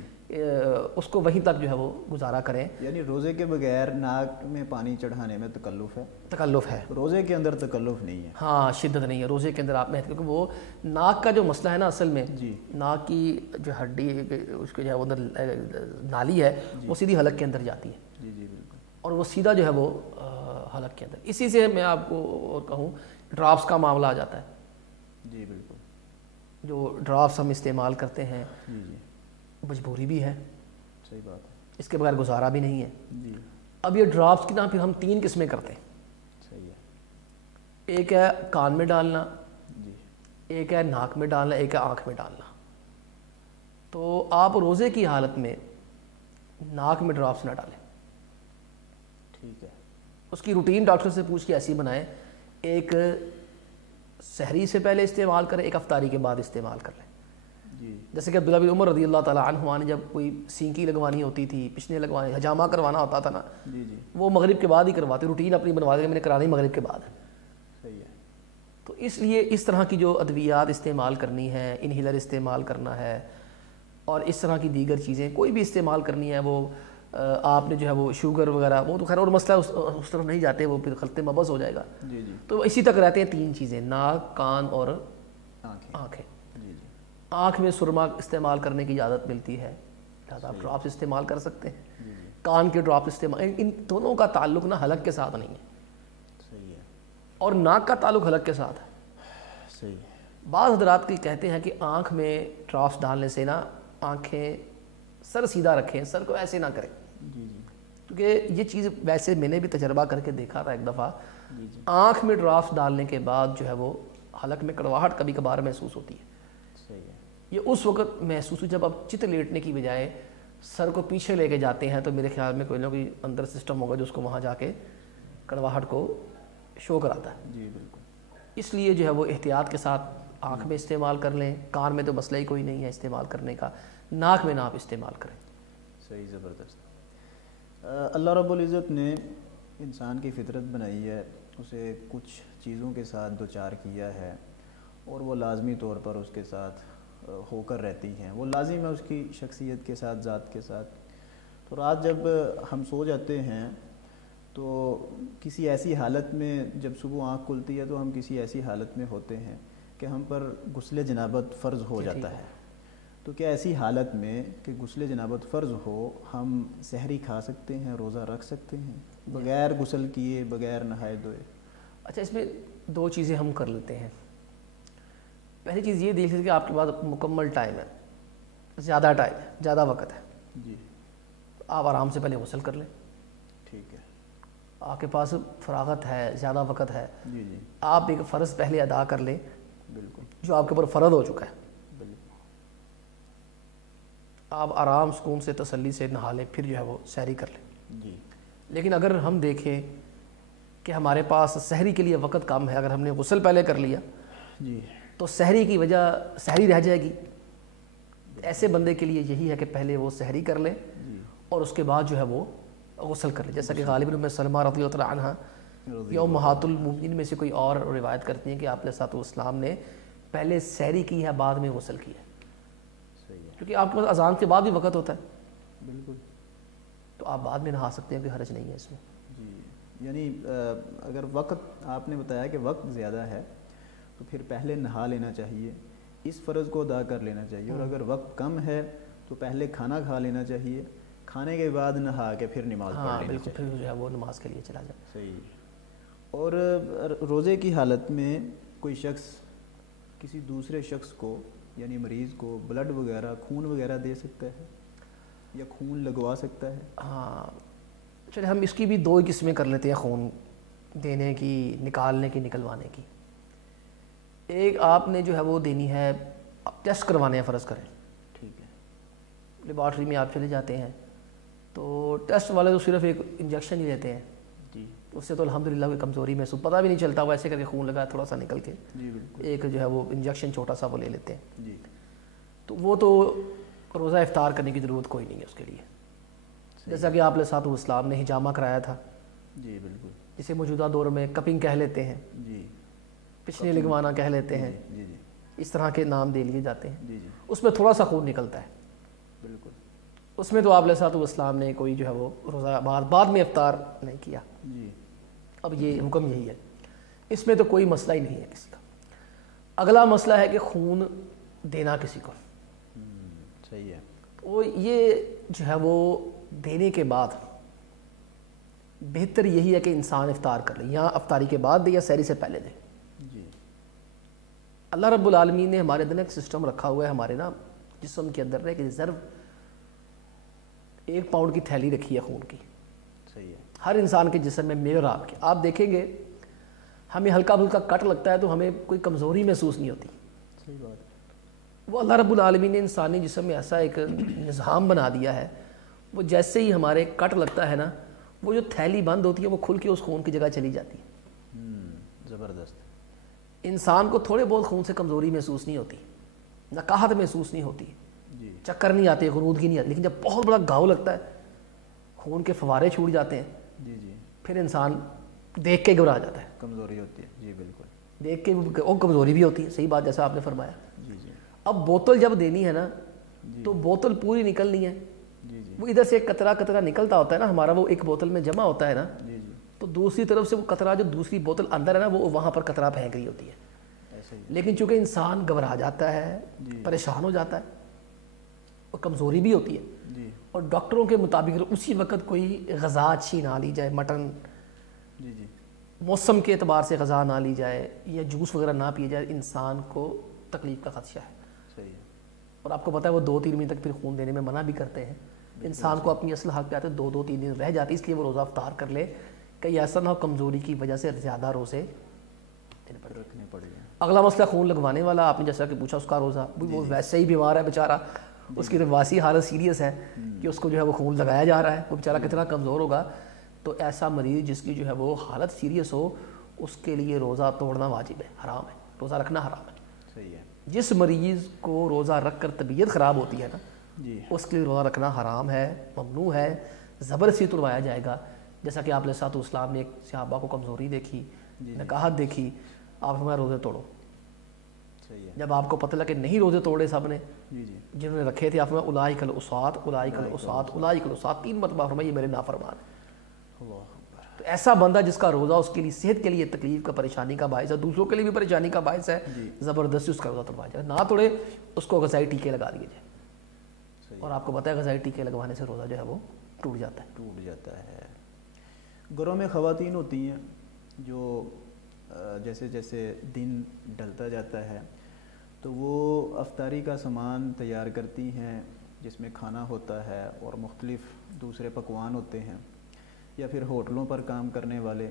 اس کو وہیں تک جو ہے وہ گزارا کریں، یعنی روزے کے بغیر ناک میں پانی چڑھانے میں تکلف ہے، تکلف ہے، روزے کے اندر تکلف نہیں ہے، ہاں شدت نہیں ہے، روزے کے اندر آپ میں، کیونکہ وہ ناک کا جو مسئلہ ہے نا اصل میں، جی، ناک کی جو ہڈی اس کے جو ہے وہ اندر نالی ہے، وہ سیدھی حلق کے اندر جاتی ہے، جی جی بالکل، اور وہ سیدھا جو ہے وہ حلق کے اندر، اسی سے میں آپ کو اور کہوں ڈراپس کا معاملہ آ جاتا ہے، جی بالکل، جو ڈراپس ہم استعمال کرتے ہیں جی جی، مجبوری بھی ہے، صحیح بات ہے، اس کے بغیر گزارا بھی نہیں ہے۔ جی، اب یہ ڈراپس کی نا پھر ہم 3 قسمیں کرتے ہیں، صحیح ہے، ایک ہے کان میں ڈالنا، جی، ایک ہے ناک میں ڈالنا، ایک ہے آنکھ میں ڈالنا۔ تو آپ روزے کی حالت میں ناک میں ڈراپس نہ ڈالیں، ٹھیک ہے، اس کی روٹین ڈاکٹر سے پوچھ کے ایسی بنائیں، ایک سحری سے پہلے استعمال کریں، ایک افطاری کے بعد استعمال کر لیں۔ جی، جیسے کہ عبداللہ بن عمر رضی اللہ تعالیٰ عنہ نے جب کوئی سینکی لگوانی ہوتی تھی، پچھنے لگوانی، حجامہ کروانا ہوتا تھا نا، جی جی، وہ مغرب کے بعد ہی کرواتے، روٹین اپنی بنوا دیں، میں نے کرانی مغرب کے بعد، صحیح ہے، تو اس لیے اس طرح کی جو ادویات استعمال کرنی ہے، انہیلر استعمال کرنا ہے، اور اس طرح کی دیگر چیزیں کوئی بھی استعمال کرنی ہے، وہ آپ نے جو ہے وہ شوگر وغیرہ، وہ تو خیر اور مسئلہ، اس طرف نہیں جاتے، وہ پھر خلط مبز ہو جائے گا، جی جی، تو اسی تک رہتے ہیں 3 چیزیں، ناک، کان اور آنکھیں۔ جی جی، آنکھ میں سرما استعمال کرنے کی اجازت ملتی ہے، لہٰذا آپ ڈراپس استعمال کر سکتے ہیں، کان کے ڈراپس استعمال، ان دونوں کا تعلق نا حلق کے ساتھ نہیں ہے، صحیح ہے، اور ناک کا تعلق حلق کے ساتھ ہے۔ صحیح ہے، بعض حضرات کی کہتے ہیں کہ آنکھ میں ڈراپس ڈالنے سے نا آنکھیں، سر سیدھا رکھیں، سر کو ایسے نہ کریں، جی جی، کیونکہ یہ چیز ویسے میں نے بھی تجربہ کر کے دیکھا تھا ایک دفعہ، جی جی، آنکھ میں ڈراپس ڈالنے کے بعد جو ہے وہ حلق میں کڑواہٹ کبھی کبھار محسوس ہوتی ہے، صحیح ہے، یہ اس وقت محسوس ہوئی جب آپ چت لیٹنے کی بجائے سر کو پیچھے لے کے جاتے ہیں، تو میرے خیال میں کوئی نہ کوئی اندر سسٹم ہوگا جو اس کو وہاں جا کے کڑواہٹ کو شو کراتا ہے، جی بالکل، اس لیے جو ہے وہ احتیاط کے ساتھ آنکھ میں استعمال کر لیں, کان میں تو مسئلہ ہی کوئی نہیں ہے استعمال کرنے کا, ناک میں نہ آپ استعمال کریں. صحیح, زبردست. اللہ رب العزت نے انسان کی فطرت بنائی ہے, اسے کچھ چیزوں کے ساتھ دوچار کیا ہے اور وہ لازمی طور پر اس کے ساتھ ہو کر رہتی ہیں, وہ لازم ہے اس کی شخصیت کے ساتھ, ذات کے ساتھ. تو رات جب ہم سو جاتے ہیں تو کسی ایسی حالت میں, جب صبح آنکھ کھلتی ہے تو ہم کسی ایسی حالت میں ہوتے ہیں کہ ہم پر غسل جنابت فرض ہو جاتا ہے. تو کیا ایسی حالت میں کہ غسل جنابت فرض ہو ہم سحری کھا سکتے ہیں, روزہ رکھ سکتے ہیں بغیر غسل کیے, بغیر نہائے دھوئے؟ اچھا, اس میں دو چیزیں ہم کر لیتے ہیں. پہلی چیز یہ دیکھ لیتے کہ آپ کے پاس مکمل ٹائم ہے, زیادہ ٹائم ہے, زیادہ وقت ہے. جی, آپ آرام سے پہلے غسل کر لیں. ٹھیک ہے. آپ کے پاس فراغت ہے, زیادہ وقت ہے, جی جی, آپ ایک فرض پہلے ادا کر لیں. بالکل. جو آپ کے اوپر فرض ہو چکا ہے, بالکل. آپ آرام سکون سے تسلی سے نہا لیں, پھر جو ہے وہ سحری کر لیں. جی. لیکن اگر ہم دیکھیں کہ ہمارے پاس سحری کے لیے وقت کم ہے, اگر ہم نے غسل پہلے کر لیا جی, تو سحری کی وجہ سحری رہ جائے گی. ایسے بندے کے لیے یہی ہے کہ پہلے وہ سحری کر لیں اور اس کے بعد جو ہے وہ غسل کر لیں. جیسا کہ غالباً ام سلمہ رضی اللہ تعالیٰ عنہ یا امہات المؤمنین میں سے کوئی اور روایت کرتی ہیں کہ آپ علیہ الصلوۃ والسلام نے پہلے سحری کی ہے, بعد میں غسل کیا ہے. کیونکہ آپ کے پاس اذان کے بعد بھی وقت ہوتا ہے. بالکل. تو آپ بعد میں نہا سکتے ہیں, کوئی حرج نہیں ہے اس میں. جی, یعنی اگر وقت آپ نے بتایا کہ وقت زیادہ ہے تو پھر پہلے نہا لینا چاہیے, اس فرض کو ادا کر لینا چاہیے. اور اگر وقت کم ہے تو پہلے کھانا کھا لینا چاہیے, کھانے کے بعد نہا کے پھر نماز پڑھ لینا بالکل, چاہیے. پھر جو ہے وہ نماز کے لیے چلا جائے. صحیح. اور روزے کی حالت میں کوئی شخص کسی دوسرے شخص کو یعنی مریض کو بلڈ وغیرہ, خون وغیرہ دے سکتا ہے یا خون لگوا سکتا ہے؟ ہاں, چلے ہم اس کی بھی دو قسمیں کر لیتے ہیں, خون دینے کی, نکالنے کی, نکلوانے کی. ایک آپ نے جو ہے وہ دینی ہے, ٹیسٹ کروانے ہیں فرض کریں. ٹھیک ہے. لیبارٹری میں آپ چلے جاتے ہیں تو ٹیسٹ والے تو صرف ایک انجیکشن ہی لیتے ہیں. جی, اس سے تو الحمدللہ کوئی کمزوری محسوس پتہ بھی نہیں چلتا, وہ ایسے کر کے خون لگا تھوڑا سا نکل کے. جی بالکل. ایک جو ہے وہ انجیکشن چھوٹا سا وہ لے لیتے ہیں. جی, تو وہ تو روزہ افطار کرنے کی ضرورت کوئی نہیں ہے اس کے لیے. جیسا کہ آپ علیہ الصلوۃ والسلام نے حجامہ کرایا تھا. جی بالکل. جسے موجودہ دور میں کپنگ کہہ لیتے ہیں, جی, پچھنے لگوانا کہہ لیتے ہیں. جی جی, اس طرح کے نام دے لیے جاتے ہیں. جی جی, اس میں تھوڑا سا خون نکلتا ہے. بالکل. اس میں تو آپ علیہ الصلوۃ والسلام نے کوئی جو ہے وہ روزہ بعد میں افطار نہیں کیا. جی, اب یہ حکم یہی ہے, اس میں تو کوئی مسئلہ ہی نہیں ہے کسی کا. اگلا مسئلہ ہے کہ خون دینا کسی کو. صحیح ہے. وہ یہ جو ہے وہ دینے کے بعد بہتر یہی ہے کہ انسان افطار کر لے, یا افطاری کے بعد دے یا سحری سے پہلے دے. جی, اللہ رب العالمین نے ہمارے دن ایک سسٹم رکھا ہوا ہے, ہمارے نا جسم کے اندر ایک ریزرو 1 پاؤنڈ کی تھیلی رکھی ہے خون کی. صحیح ہے. ہر انسان کے جسم میں میرر آپ دیکھیں گے ہمیں ہلکا پھلکا کٹ لگتا ہے تو ہمیں کوئی کمزوری محسوس نہیں ہوتی. صحیح بات ہے. وہ اللہ رب العالمین نے انسانی جسم میں ایسا ایک نظام بنا دیا ہے, وہ جیسے ہی ہمارے کٹ لگتا ہے نا, وہ جو تھیلی بند ہوتی ہے وہ کھل کے اس خون کی جگہ چلی جاتی ہے. زبردست. انسان کو تھوڑے بہت خون سے کمزوری محسوس نہیں ہوتی, نقاہت محسوس نہیں ہوتی, جی, چکر نہیں آتے, غنودگی نہیں آتی. لیکن جب بہت بڑا گھاؤ لگتا ہے, خون کے فوارے چھوٹ جاتے ہیں, جی جی, پھر انسان دیکھ کے گھبرا جاتا ہے. کمزوری ہوتی ہے. جی بالکل. دیکھ کے وہ کمزوری بھی ہوتی ہے. صحیح بات, جیسا آپ نے فرمایا. جی جی, اب بوتل جب دینی ہے نا تو بوتل پوری نکلنی ہے. جی جی, وہ ادھر سے ایک قطرہ قطرہ نکلتا ہوتا ہے نا ہمارا, وہ ایک بوتل میں جمع ہوتا ہے نا, جی جی, تو دوسری طرف سے وہ قطرہ جو دوسری بوتل اندر ہے نا وہ وہاں پر قطرہ پھینک رہی ہوتی ہے. ایسا ہی. لیکن چونکہ انسان گھبرا جاتا ہے, پریشان ہو جاتا ہے, اور کمزوری بھی ہوتی ہے. جی, اور ڈاکٹروں کے مطابق اسی وقت کوئی غذا اچھی نہ لی جائے, مٹن, جی جی, موسم کے اعتبار سے غذا نہ لی جائے یا جوس وغیرہ نہ پیے جائے, انسان کو تکلیف کا خدشہ ہے. صحیح ہے. اور آپ کو پتہ ہے وہ 2-3 مہینے تک پھر خون دینے میں منع بھی کرتے ہیں. انسان کو اپنی اصل حق پہ آتے 2-3 دن رہ جاتی, اس لیے وہ روزہ افطار کر لے, کہیں ایسا نہ ہو کمزوری کی وجہ سے زیادہ روزے رکھنے پڑے گا. اگلا مسئلہ خون لگوانے والا, آپ نے جیسا کہ پوچھا, اس کا روزہ وہ ویسے ہی بیمار ہے بیچارہ, اس کی تو واسی حالت سیریس ہے کہ اس کو جو ہے وہ خون لگایا جا رہا ہے, وہ بیچارہ کتنا کمزور ہوگا. تو ایسا مریض جس کی جو ہے وہ حالت سیریس ہو, اس کے لیے روزہ توڑنا واجب ہے, حرام ہے, روزہ رکھنا حرام ہے. صحیح ہے. جس مریض کو روزہ رکھ کر طبیعت خراب ہوتی ہے نا جی اس کے لیے روزہ رکھنا حرام ہے, ممنوع ہے, زبردستی تلوایا جائے گا. جیسا کہ آپ علیہ الصلوۃ والسلام نے ایک صحابہ کو کمزوری دیکھی, نکاہت دیکھی, آپ ہمارے روزے توڑو. صحیح ہے. جب آپ کو پتہ لگا کہ نہیں روزے توڑے سب نے, جی جی جنہوں نے رکھے تھے, آپ فرمایا اولئک العصاۃ اولئک العصاۃ اولئک العصاۃ, 3 مرتبہ فرمایا یہ میرے نافرمان ہیں. تو ایسا بندہ جس کا روزہ اس کے لیے صحت کے لیے تکلیف کا پریشانی کا باعث ہے, دوسروں کے لیے بھی پریشانی کا باعث ہے, زبردستی اس کا روزہ توڑوایا جائے. نہ توڑے اس کو غذائی ٹیکے لگا دیے جائے. اور آپ کو پتہ ہے غذائی ٹیکے لگوانے سے روزہ جو ہے وہ ٹوٹ جاتا ہے. گھروں میں خواتین ہوتی ہیں جو جیسے جیسے دن ڈلتا جاتا ہے تو وہ افطاری کا سامان تیار کرتی ہیں جس میں کھانا ہوتا ہے اور مختلف دوسرے پکوان ہوتے ہیں, یا پھر ہوٹلوں پر کام کرنے والے.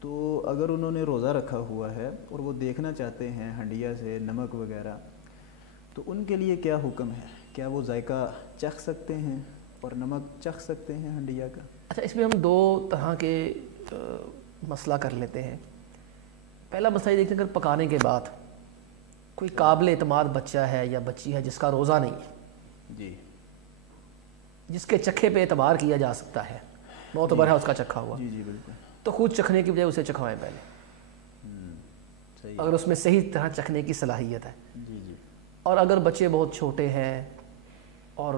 تو اگر انہوں نے روزہ رکھا ہوا ہے اور وہ دیکھنا چاہتے ہیں ہنڈیا سے نمک وغیرہ, تو ان کے لیے کیا حکم ہے؟ کیا وہ ذائقہ چکھ سکتے ہیں اور نمک چکھ سکتے ہیں ہنڈیا کا؟ اچھا, اس میں ہم 2 طرح کے مسئلہ کر لیتے ہیں. پہلا مسئلہ یہ دیکھتے ہیں اگر پکانے کے بعد کوئی قابل اعتماد بچہ ہے یا بچی ہے جس کا روزہ نہیں ہے, جی, جس کے چکھے پہ اعتبار کیا جا سکتا ہے, معتبر ہے اس کا چکھا ہوا, جی جی بالکل, تو خود چکھنے کی بجائے اسے چکھوائیں پہلے, صحیح, اگر اس میں صحیح طرح چکھنے کی صلاحیت ہے. جی جی. اور اگر بچے بہت چھوٹے ہیں اور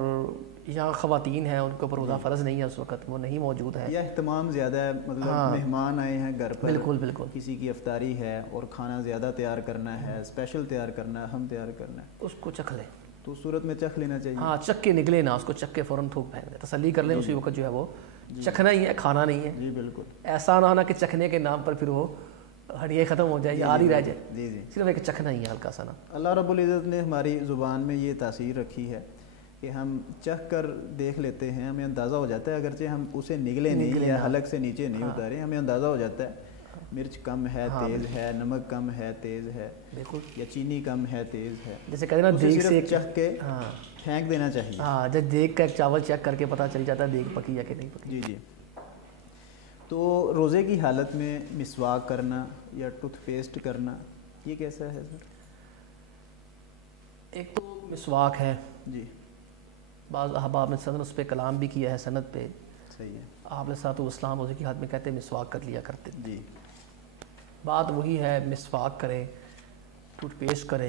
یہاں خواتین ہیں, ان کے اوپر روزہ فرض نہیں ہے اس وقت, وہ نہیں موجود ہے, یا اہتمام زیادہ ہے, مطلب مہمان آئے ہیں گھر پر, بالکل بالکل, کسی کی افطاری ہے اور کھانا زیادہ تیار کرنا ہے, اسپیشل تیار کرنا ہے, ہم تیار کرنا ہے, اس کو چکھ لیں. تو اس صورت میں چکھ لینا چاہیے. ہاں, چکھ کے نکلے نا, اس کو چکھ کے فوراً تھوک پھینک دیں, تسلی کر لیں اسی وقت جو ہے وہ چکھنا ہی ہے, کھانا نہیں ہے. جی بالکل. ایسا نہ ہونا کہ چکھنے کے نام پر پھر وہ ہڈیاں ختم ہو جائے, یاد ہی رہ جائے. جی جی, صرف ایک چکھنا ہی ہے ہلکا سا نا. اللہ رب العزت نے ہماری زبان میں یہ تاثیر رکھی ہے کہ ہم چکھ کر دیکھ لیتے ہیں, ہمیں اندازہ ہو جاتا ہے, اگرچہ ہم اسے نگلے نہیں یا حلق سے نیچے نہیں اتارے, ہمیں اندازہ ہو جاتا ہے مرچ کم ہے تیز ہے, نمک کم ہے تیز ہے, بالکل, یا چینی کم ہے تیز ہے. جیسے کہتے ہیں نا دیگ سے چکھ کے پھینک دینا چاہیے. ہاں, جب دیگ کا ایک چاول چیک کر کے پتہ چل جاتا ہے دیگ پکی یا کہ نہیں پکی. جی جی. تو روزے کی حالت میں مسواک کرنا یا ٹوتھ پیسٹ کرنا یہ کیسا ہے سر؟ ایک تو مسواک ہے, جی, بعض احباب نے سند اس پہ کلام بھی کیا ہے سند پہ. صحیح ہے. آپ علیہ الصلوۃ والسلام روزے کی حالت میں کہتے ہیں مسواک کر لیا کرتے. جی, بات وہی ہے, مسواک کریں, ٹوتھ پیسٹ کریں,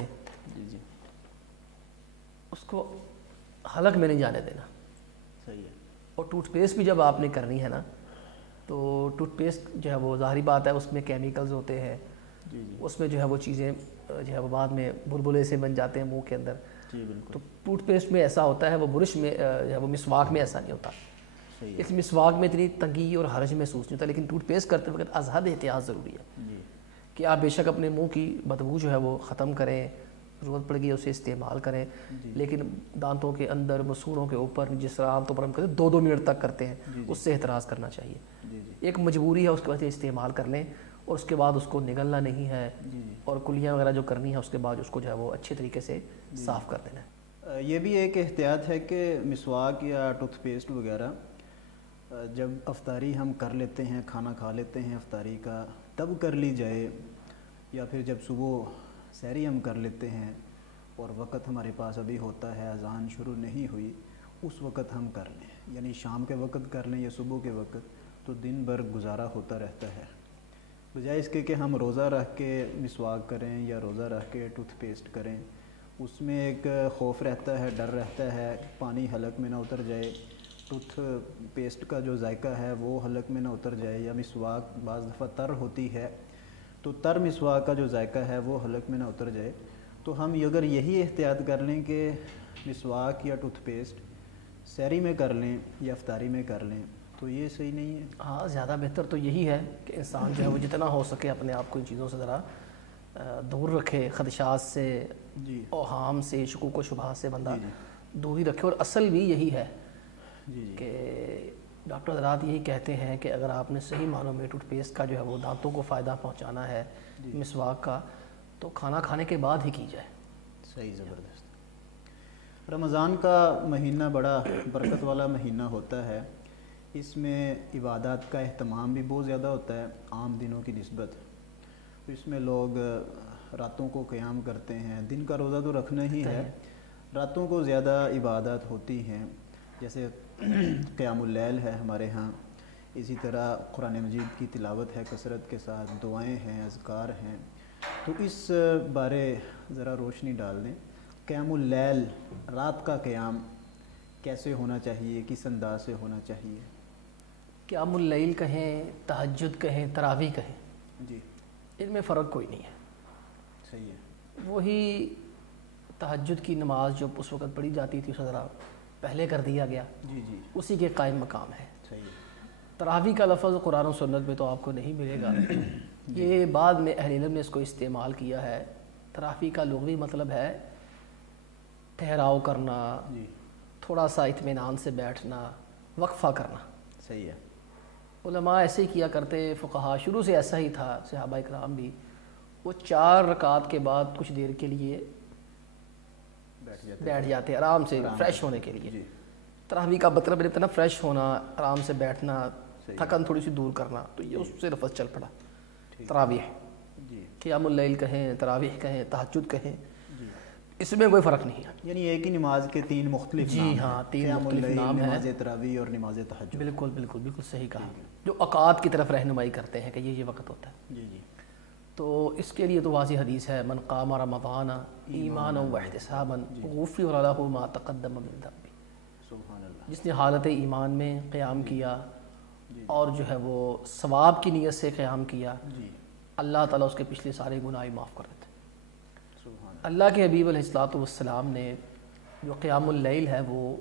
جی جی, اس کو حلق میں نہیں جانے دینا. صحیح ہے. اور ٹوتھ پیسٹ بھی جب آپ نے کرنی ہے نا تو ٹوتھ پیسٹ جو ہے وہ ظاہری بات ہے اس میں کیمیکلز ہوتے ہیں, جی جی, اس میں جو ہے وہ چیزیں جو ہے وہ بعد میں بلبلے سے بن جاتے ہیں منہ کے اندر. جی بالکل. تو ٹوتھ پیسٹ میں ایسا ہوتا ہے, وہ برش میں جو ہے وہ مسواک میں ایسا نہیں ہوتا. صحیح ہے. اس مسواک میں اتنی تنگی اور حرج محسوس نہیں ہوتا, لیکن ٹوتھ پیسٹ کرتے وقت از حد احتیاط ضروری ہے. جی, کہ آپ بے شک اپنے منہ کی بدبو جو ہے وہ ختم کریں, ضرورت پڑ گئی اسے استعمال کریں, لیکن دانتوں کے اندر مسوروں کے اوپر جس طرح عام طور پر ہم کرتے ہیں 2-2 منٹ تک کرتے ہیں, اس سے احتراز کرنا چاہیے. ایک مجبوری ہے, اس کے بعد استعمال کر لیں, اور اس کے بعد اس کو نگلنا نہیں ہے, اور کلیاں وغیرہ جو کرنی ہے اس کے بعد اس کو جو ہے وہ اچھے طریقے سے صاف کر دینا ہے. یہ بھی ایک احتیاط ہے کہ مسواک یا ٹوتھ پیسٹ وغیرہ جب افطاری ہم کر لیتے ہیں, کھانا کھا لیتے ہیں افطاری کا, تب کر لی جائے, یا پھر جب صبح سحری ہم کر لیتے ہیں اور وقت ہمارے پاس ابھی ہوتا ہے, اذان شروع نہیں ہوئی, اس وقت ہم کر لیں, یعنی شام کے وقت کر لیں یا صبح کے وقت, تو دن بھر گزارا ہوتا رہتا ہے. بجائے اس کے کہ ہم روزہ رکھ کے مسواک کریں یا روزہ رکھ کے ٹوتھ پیسٹ کریں, اس میں ایک خوف رہتا ہے, ڈر رہتا ہے, پانی حلق میں نہ اتر جائے, ٹوتھ پیسٹ کا جو ذائقہ ہے وہ حلق میں نہ اتر جائے, یا مسواک بعض دفعہ تر ہوتی ہے تو تر مسواک کا جو ذائقہ ہے وہ حلق میں نہ اتر جائے. تو ہم اگر یہی احتیاط کر لیں کہ مسواک یا ٹوتھ پیسٹ سحری میں کر لیں یا افطاری میں کر لیں, تو یہ صحیح نہیں ہے. ہاں, زیادہ بہتر تو یہی ہے کہ انسان جو ہے وہ جتنا ہو سکے اپنے آپ کو ان چیزوں سے ذرا دور رکھے, خدشات سے, جی, اوہام سے, شکوک و شبہات سے بندہ دور ہی رکھے. اور اصل بھی یہی ہے کہ ڈاکٹر حضرات یہی کہتے ہیں کہ اگر آپ نے صحیح معنوں میں ٹوتھ پیسٹ کا جو ہے وہ دانتوں کو فائدہ پہنچانا ہے, مسواک کا, تو کھانا کھانے کے بعد ہی کی جائے. صحیح, زبردست. رمضان کا مہینہ بڑا برکت والا مہینہ ہوتا ہے, اس میں عبادات کا اہتمام بھی بہت زیادہ ہوتا ہے عام دنوں کی نسبت. تو اس میں لوگ راتوں کو قیام کرتے ہیں. دن کا روزہ تو رکھنا ہی ہے, راتوں کو زیادہ عبادات ہوتی ہیں, جیسے قیام اللیل ہے ہمارے ہاں, اسی طرح قرآن مجید کی تلاوت ہے کثرت کے ساتھ, دعائیں ہیں, اذکار ہیں. تو اس بارے ذرا روشنی ڈال دیں. قیام اللیل, رات کا قیام کیسے ہونا چاہیے, کس انداز سے ہونا چاہیے؟ قیام اللیل کہیں, تہجد کہیں, تراویح کہیں, جی, ان میں فرق کوئی نہیں ہے. صحیح ہے. وہی تہجد کی نماز جو اس وقت پڑھی جاتی تھی, اسے ذرا پہلے کر دیا گیا, جی جی, اسی کے قائم مقام ہے. صحیح ہے. تراویح کا لفظ قرآن و سنت میں تو آپ کو نہیں ملے گا. یہ بعد میں اہل علم نے اس کو استعمال کیا ہے. تراویح کا لغوی مطلب ہے ٹھہراؤ کرنا, جی, تھوڑا سا اطمینان سے بیٹھنا, وقفہ کرنا. صحیح ہے. علماء ایسے ہی کیا کرتے, فقہا شروع سے ایسا ہی تھا, صحابہ کرام بھی, وہ 4 رکعت کے بعد کچھ دیر کے لیے بیٹھ جاتے آرام سے فریش ہونے کے لیے. تراویح کا مطلب اتنا فریش ہونا, آرام سے بیٹھنا, تھکن تھوڑی سی دور کرنا, تو یہ اس سے لفظ چل پڑا تراویح. قیام اللیل کہیں, تراویح کہیں, تہجد کہیں, اس میں کوئی فرق نہیں ہے. یعنی ایک ہی نماز کے 3 مختلف نام ہیں. جی ہاں, 3 مختلف نام ہیں, نماز تراویح اور نماز تہجد. بالکل بالکل بالکل صحیح کہا, جو اوقات کی طرف رہنمائی کرتے ہیں کہ یہ وقت ہوتا ہے. جی جی. تو اس کے لیے تو واضح حدیث ہے, من قام رمضان ایمانا واحتسابا غفر لہ ما تقدم من ذنبہ. سبحان اللہ. جس نے حالت ایمان میں قیام کیا اور جو ہے وہ ثواب کی نیت سے قیام کیا, اللہ تعالیٰ اس کے پچھلے سارے گناہ معاف کر دیتے. اللہ کے حبیب علیہ الصلوۃ والسلام نے جو قیام اللیل ہے وہ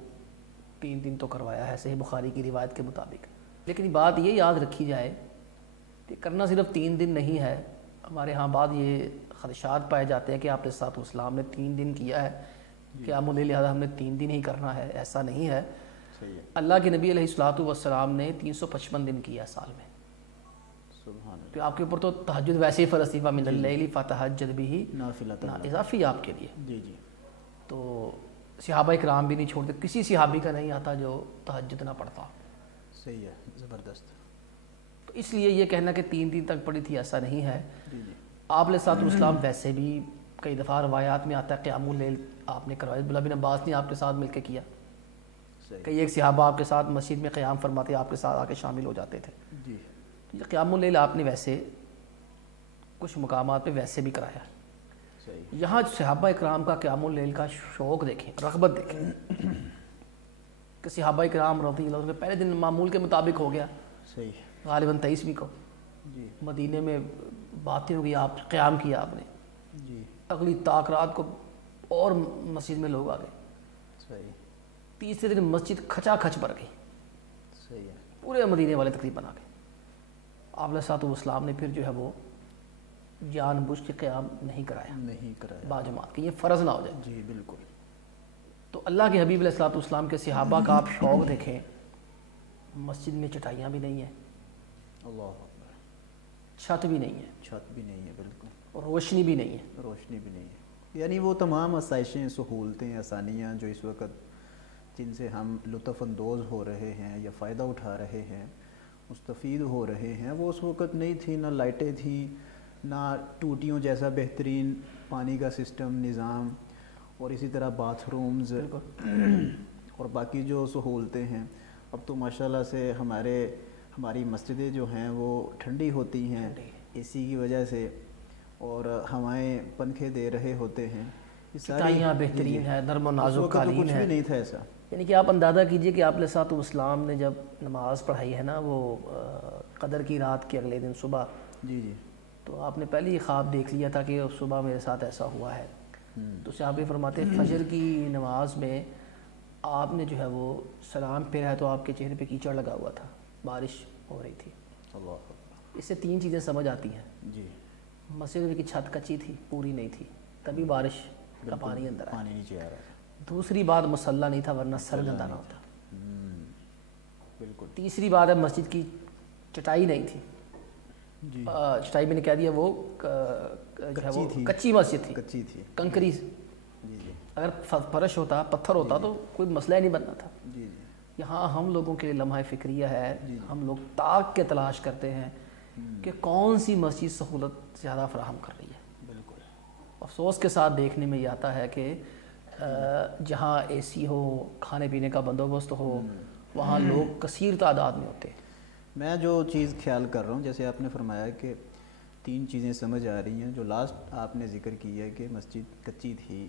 3 دن تو کروایا ہے صحیح بخاری کی روایت کے مطابق. لیکن بات یہ یاد رکھی جائے کہ کرنا صرف 3 دن نہیں ہے. ہمارے ہاں بعد یہ خدشات پائے جاتے ہیں کہ آپ علیہ الصلوۃ والسلام نے 3 دن کیا ہے, قیام اللیل لہٰذا ہم نے 3 دن ہی کرنا ہے. ایسا نہیں ہے. اللہ کے نبی علیہ الصلوۃ والسلام نے 355 دن کیا سال میں. تو آپ کے اوپر تو تہجد ویسے ہی فرض تھی, وَمِنَ اللَّيْلِ فَتَہَجَّدْ بِهِ نافلۃ, اضافی آپ کے لیے. جی جی. تو صحابہ کرام بھی نہیں چھوڑتے, کسی صحابی کا نہیں آتا جو تہجد نہ پڑھتا. صحیح ہے, زبردست. تو اس لیے یہ کہنا کہ 3 دن تک پڑھی تھی, ایسا نہیں ہے. جی جی. آپ علیہ الصلوۃ والسلام ویسے بھی کئی دفعہ روایات میں آتا ہے قیام اللیل آپ نے کروایا. عبداللہ بن عباس نے آپ کے ساتھ مل کے کیا. کئی ایک صحابہ آپ کے ساتھ مسجد میں قیام فرماتے, آپ کے ساتھ آ کے شامل ہو جاتے تھے. جی. یہ قیام اللیل آپ نے ویسے کچھ مقامات پہ ویسے بھی کرایا. یہاں صحابہ اکرام کا قیام اللیل کا شوق دیکھیں, رغبت دیکھیں کہ صحابہ اکرام رضی اللہ عنہ پہلے دن معمول کے مطابق ہو گیا, صحیح, غالباً 23ویں کو. جی. مدینے میں باتیں ہو گئی, آپ قیام کیا آپ نے. جی. اگلی طاق رات کو اور مسجد میں لوگ آ گئے. صحیح. تیسرے دن مسجد کھچا کھچ بھر گئی. صحیح ہے. پورے مدینے والے تقریباً آ گئے. آپ علیہ الصلوۃ والسلام نے پھر جو ہے وہ جان بوجھ کے قیام نہیں کرایا باجماعت, کہ یہ فرض نہ ہو جائے. جی بالکل. تو اللہ کے حبیب علیہ الصلوۃ والسلام کے صحابہ کا آپ شوق دیکھیں, مسجد میں چٹائیاں بھی نہیں ہیں, اللہ, چھت بھی نہیں ہے, چھت بھی نہیں ہے, بالکل, اور روشنی بھی نہیں ہے, روشنی بھی نہیں ہے. یعنی وہ تمام آسائشیں, سہولتیں, آسانیاں جو اس وقت جن سے ہم لطف اندوز ہو رہے ہیں یا فائدہ اٹھا رہے ہیں, مستفید ہو رہے ہیں, وہ اس وقت نہیں تھی. نہ لائٹیں تھیں, نہ ٹوٹیوں جیسا بہترین پانی کا سسٹم نظام, اور اسی طرح باتھ رومز اور باقی جو سہولتیں ہیں. اب تو ماشاءاللہ سے ہماری مسجدیں جو ہیں وہ ٹھنڈی ہوتی ہیں اے سی کی وجہ سے, اور ہوائیں پنکھے دے رہے ہوتے ہیں, چٹائیاں بہترین ہے, نرم و نازک قالین ہے. کچھ بھی نہیں تھا ایسا. یعنی کہ آپ اندازہ کیجئے کہ آپ علیہ الصلوۃ والسلام نے جب نماز پڑھائی ہے نا وہ قدر کی رات کے اگلے دن صبح, جی جی, تو آپ نے پہلے ہی خواب دیکھ لیا تھا کہ صبح میرے ساتھ ایسا ہوا ہے. تو صحابہ فرماتے فجر کی نماز میں آپ نے جو ہے وہ سلام پھیرا ہے تو آپ کے چہرے پہ کیچڑ لگا ہوا تھا, بارش ہو رہی تھی. اللہ, اس سے 3 چیزیں سمجھ آتی ہیں. جی. مسجد کی چھت کچی تھی, پوری نہیں تھی, تبھی بارش کا پانی اندر آیا. پانی نیچے آ رہا ہے. دوسری بات مصلی نہیں تھا, ورنہ سر گندا نہ ہوتا. بالکل. تیسری بات ہے مسجد کی چٹائی نہیں تھی. جی. چٹائی میں نے کہہ دیا وہ کچی مسجد تھی, کچی تھی, کنکری. جی جی. اگر فرش ہوتا, پتھر ہوتا تو کوئی مسئلہ نہیں بننا تھا. جی جی. یہاں ہم لوگوں کے لیے لمحہ فکریہ ہے, ہم لوگ طاق کے تلاش کرتے ہیں کہ کون سی مسجد سہولت زیادہ فراہم کر رہی ہے. بالکل. افسوس کے ساتھ دیکھنے میں یہ آتا ہے کہ جہاں اے سی ہو، کھانے پینے کا بندوبست ہو، وہاں لوگ کثیر تعداد میں ہوتے ہیں۔ میں جو چیز خیال کر رہا ہوں، جیسے آپ نے فرمایا کہ 3 چیزیں سمجھ آ رہی ہیں، جو لاسٹ آپ نے ذکر کی ہے کہ مسجد کچی تھی،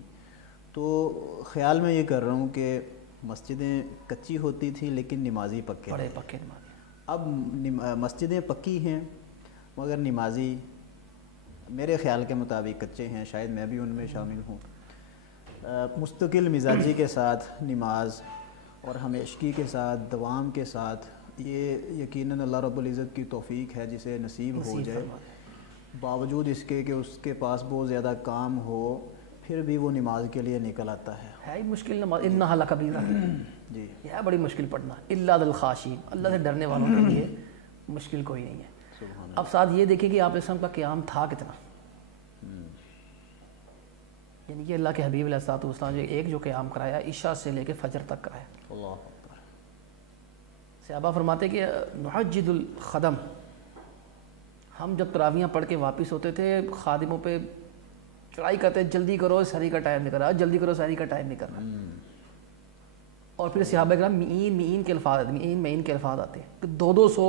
تو خیال میں یہ کر رہا ہوں کہ مسجدیں کچی ہوتی تھیں لیکن نمازی پکے، بڑے پکے نمازی۔ اب مسجدیں پکی ہیں مگر نمازی میرے خیال کے مطابق کچے ہیں، شاید میں بھی ان میں شامل ہوں۔ مستقل مزاجی کے ساتھ نماز اور ہمیشگی کے ساتھ، دوام کے ساتھ، یہ یقیناً اللہ رب العزت کی توفیق ہے جسے نصیب ہو جائے، باوجود اس کے کہ اس کے پاس بہت زیادہ کام ہو، پھر بھی وہ نماز کے لیے نکل آتا ہے۔ ہی مشکل نماز، انہا لکبیرہ، جی یہ ہے بڑی مشکل پڑھنا، الا للخاشعین، اللہ سے ڈرنے والوں کے لیے مشکل کوئی نہیں ہے۔ اب ساتھ یہ دیکھیں کہ آپ علیہ السلام کا قیام تھا کتنا، یعنی کہ اللہ کے حبیب علیہ السلام جو ایک جو قیام کرایا عشاء سے لے کے فجر تک کرایا۔ اللہ اکبر۔ صحابہ فرماتے کہ نحجد الخدم، ہم جب تراویحاں پڑھ کے واپس ہوتے تھے خادموں پہ چڑھائی کرتے، جلدی کرو سحری کا ٹائم نہیں کر رہا، جلدی کرو سحری کا ٹائم نہیں کر رہا۔ اور پھر صحابہ کرام مئین کے الفاظ آتے ہیں کہ 200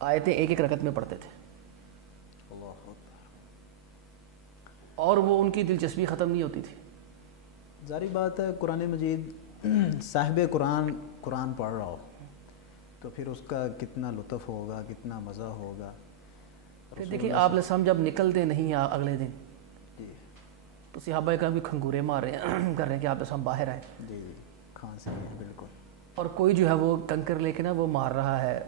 آیتیں ایک ایک رکعت میں پڑھتے تھے، اور وہ ان کی دلچسپی ختم نہیں ہوتی تھی۔ ظاہری بات ہے، قرآن مجید صاحب قرآن پڑھ رہا ہو تو پھر اس کا کتنا لطف ہوگا، کتنا مزہ ہوگا۔ پھر دیکھیں آپ علیہ السلام جب نکلتے نہیں اگلے دن تو صحابہ کرام بھی کھنگورے مار رہے ہیں، کر رہے ہیں کہ آپ علیہ السلام باہر آئیں۔ جی کھان سے بالکل۔ اور کوئی جو ہے وہ کنکر لے کے نا وہ مار رہا ہے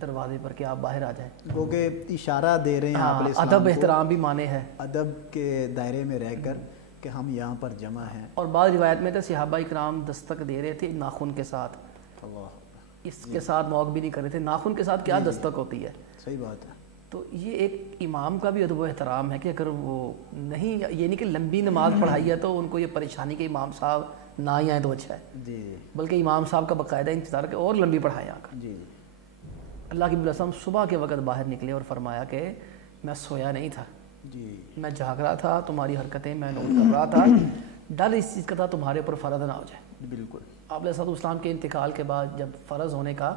دروازے پر کہ آپ باہر آ جائیں، وہ کہ اشارہ دے رہے ہیں آپ علیہ السلام ادب احترام بھی مانے ہے، ادب کے دائرے میں رہ کر کہ ہم یہاں پر جمع ہیں۔ اور بعض روایت میں تو صحابہ کرام دستک دے رہے تھے ناخن کے ساتھ، اللہ اس کے ساتھ موق بھی نہیں کر رہے تھے، ناخن کے ساتھ کیا دستک ہوتی ہے۔ صحیح بات ہے۔ تو یہ ایک امام کا بھی ادب و احترام ہے کہ اگر وہ نہیں، یہ نہیں کہ لمبی نماز پڑھائی ہے تو ان کو یہ پریشانی کہ امام صاحب نہ ہی آئیں تو اچھا ہے، جی بلکہ امام صاحب کا باقاعدہ انتظار کہ اور لمبی پڑھائیں آ کر۔ جی اللہ کے وسلم صبح کے وقت باہر نکلے اور فرمایا کہ میں سویا نہیں تھا، جی میں جاگ رہا تھا، تمہاری حرکتیں میں نوٹ کر رہا تھا، ڈر اس چیز کا تھا تمہارے اوپر فرض نہ ہو جائے۔ بالکل۔ آپ علیہ السلام کے انتقال کے بعد جب فرض ہونے کا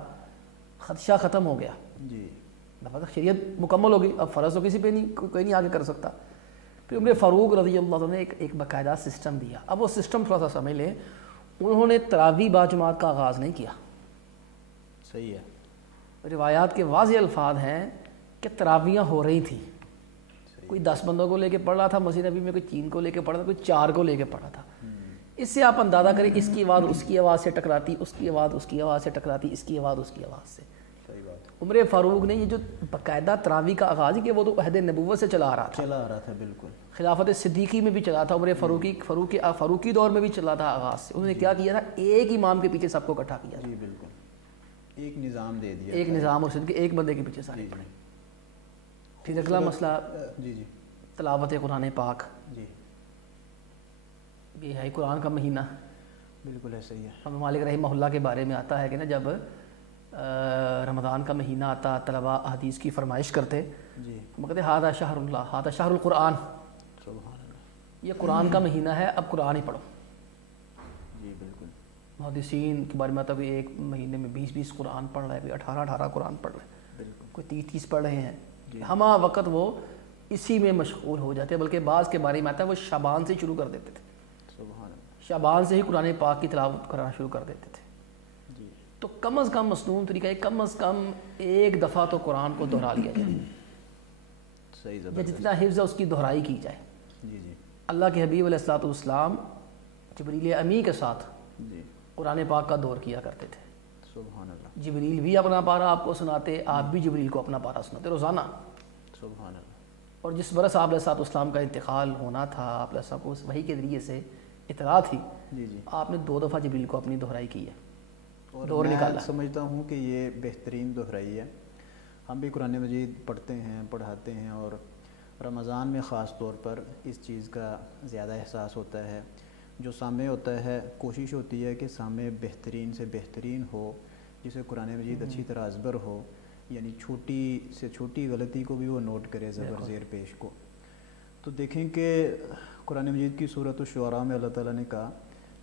خدشہ ختم ہو گیا، جی شریعت مکمل ہو گئی، اب فرض تو کسی پہ نہیں، کوئی نہیں آگے کر سکتا، پھر عمر فاروق رضی اللہ عنہ نے ایک باقاعدہ سسٹم دیا۔ اب وہ سسٹم تھوڑا سا سمجھ لیں، انہوں نے تراویح باجماعت کا آغاز نہیں کیا۔ صحیح ہے۔ روایات کے واضح الفاظ ہیں کہ تراویحاں ہو رہی تھیں، کوئی 10 بندوں کو لے کے پڑھ رہا تھا مسجد نبی میں، کوئی 3 کو لے کے پڑھ رہا تھا، کوئی 4 کو لے کے پڑھ رہا تھا۔ اس سے آپ اندازہ کریں اس کی آواز اس کی آواز سے ٹکراتی، اس کی آواز اس کی آواز سے ٹکراتی، اس کی آواز اس کی آواز سے۔ صحیح بات ہے۔ عمر فاروق نے یہ جو باقاعدہ تراویح کا آغاز ہی کہ وہ تو عہد نبوت سے چلا آ رہا تھا، بالکل۔ خلافت صدیقی میں بھی چلا تھا، عمر فاروقی دور میں بھی چلا تھا آغاز سے۔ انہوں نے کیا کیا تھا، ایک امام کے پیچھے سب کو اکٹھا کیا تھا، جی بالکل، ایک نظام دے دیا، ایک نظام اور صدیق ایک بندے کے پیچھے سارے۔ پھر اگلا مسئلہ جی تلاوت قرآن پاک، جی یہ ہے قرآن کا مہینہ، بالکل ایسا ہی ہے۔ امام مالک رحمہ اللہ کے بارے میں آتا ہے کہ نا جب رمضان کا مہینہ آتا طلباء حدیث کی فرمائش کرتے، جی وہ کہتے ہادہ شہر اللہ، ہادہ شہر القرآن، سبحان اللہ، یہ قرآن کا مہینہ ہے، اب قرآن ہی پڑھو۔ جی بالکل۔ محدثین کے بارے میں آتا ہے ایک مہینے میں 20 قرآن پڑھ رہا ہے، کوئی 18 قرآن پڑھ رہا ہے، بالکل، کوئی 30 پڑھ رہے ہیں، ہمہ وقت وہ اسی میں مشغول ہو جاتے ہیں۔ بلکہ بعض کے بارے میں آتا ہے وہ شعبان سے شروع کر دیتے تھے، سبحان اللہ، شعبان سے ہی قرآن پاک کی تلاوت کرنا شروع کر دیتے تھے۔ جی تو کم از کم مصنون طریقہ ہے، کم از کم ایک دفعہ تو قرآن کو دہرا لیا جائے، صحیح یا زبردست۔ جتنا حفظ ہے اس کی دہرائی کی جائے۔ جی جی اللہ کے حبیب علیہ السلام جبریل امی کے ساتھ جی قرآن پاک کا دور کیا کرتے تھے، سبحان اللہ، جبریل بھی اپنا پارہ آپ کو سناتے، آپ بھی جبریل کو اپنا پارہ سناتے روزانہ۔ سبحان اللہ۔ اور جس برس آپ علیہ السلام کا انتقال ہونا تھا، آپ علیہ السلام کو اس وحی کے ذریعے سے اطلاع تھی، جی جی، آپ نے 2 دفعہ جبریل کو اپنی دہرائی کی ہے، اور دور میں نکالا۔ سمجھتا ہوں کہ یہ بہترین دہرائی ہے۔ ہم بھی قرآن مجید پڑھتے ہیں، پڑھاتے ہیں، اور رمضان میں خاص طور پر اس چیز کا زیادہ احساس ہوتا ہے۔ جو سامع ہوتا ہے کوشش ہوتی ہے کہ سامع بہترین سے بہترین ہو، جسے قرآن مجید اچھی طرح ازبر ہو، یعنی چھوٹی سے چھوٹی غلطی کو بھی وہ نوٹ کرے، زبر زیر پیش کو۔ تو دیکھیں کہ قرآن مجید کی سورۃ الشعراء میں اللہ تعالیٰ نے کہا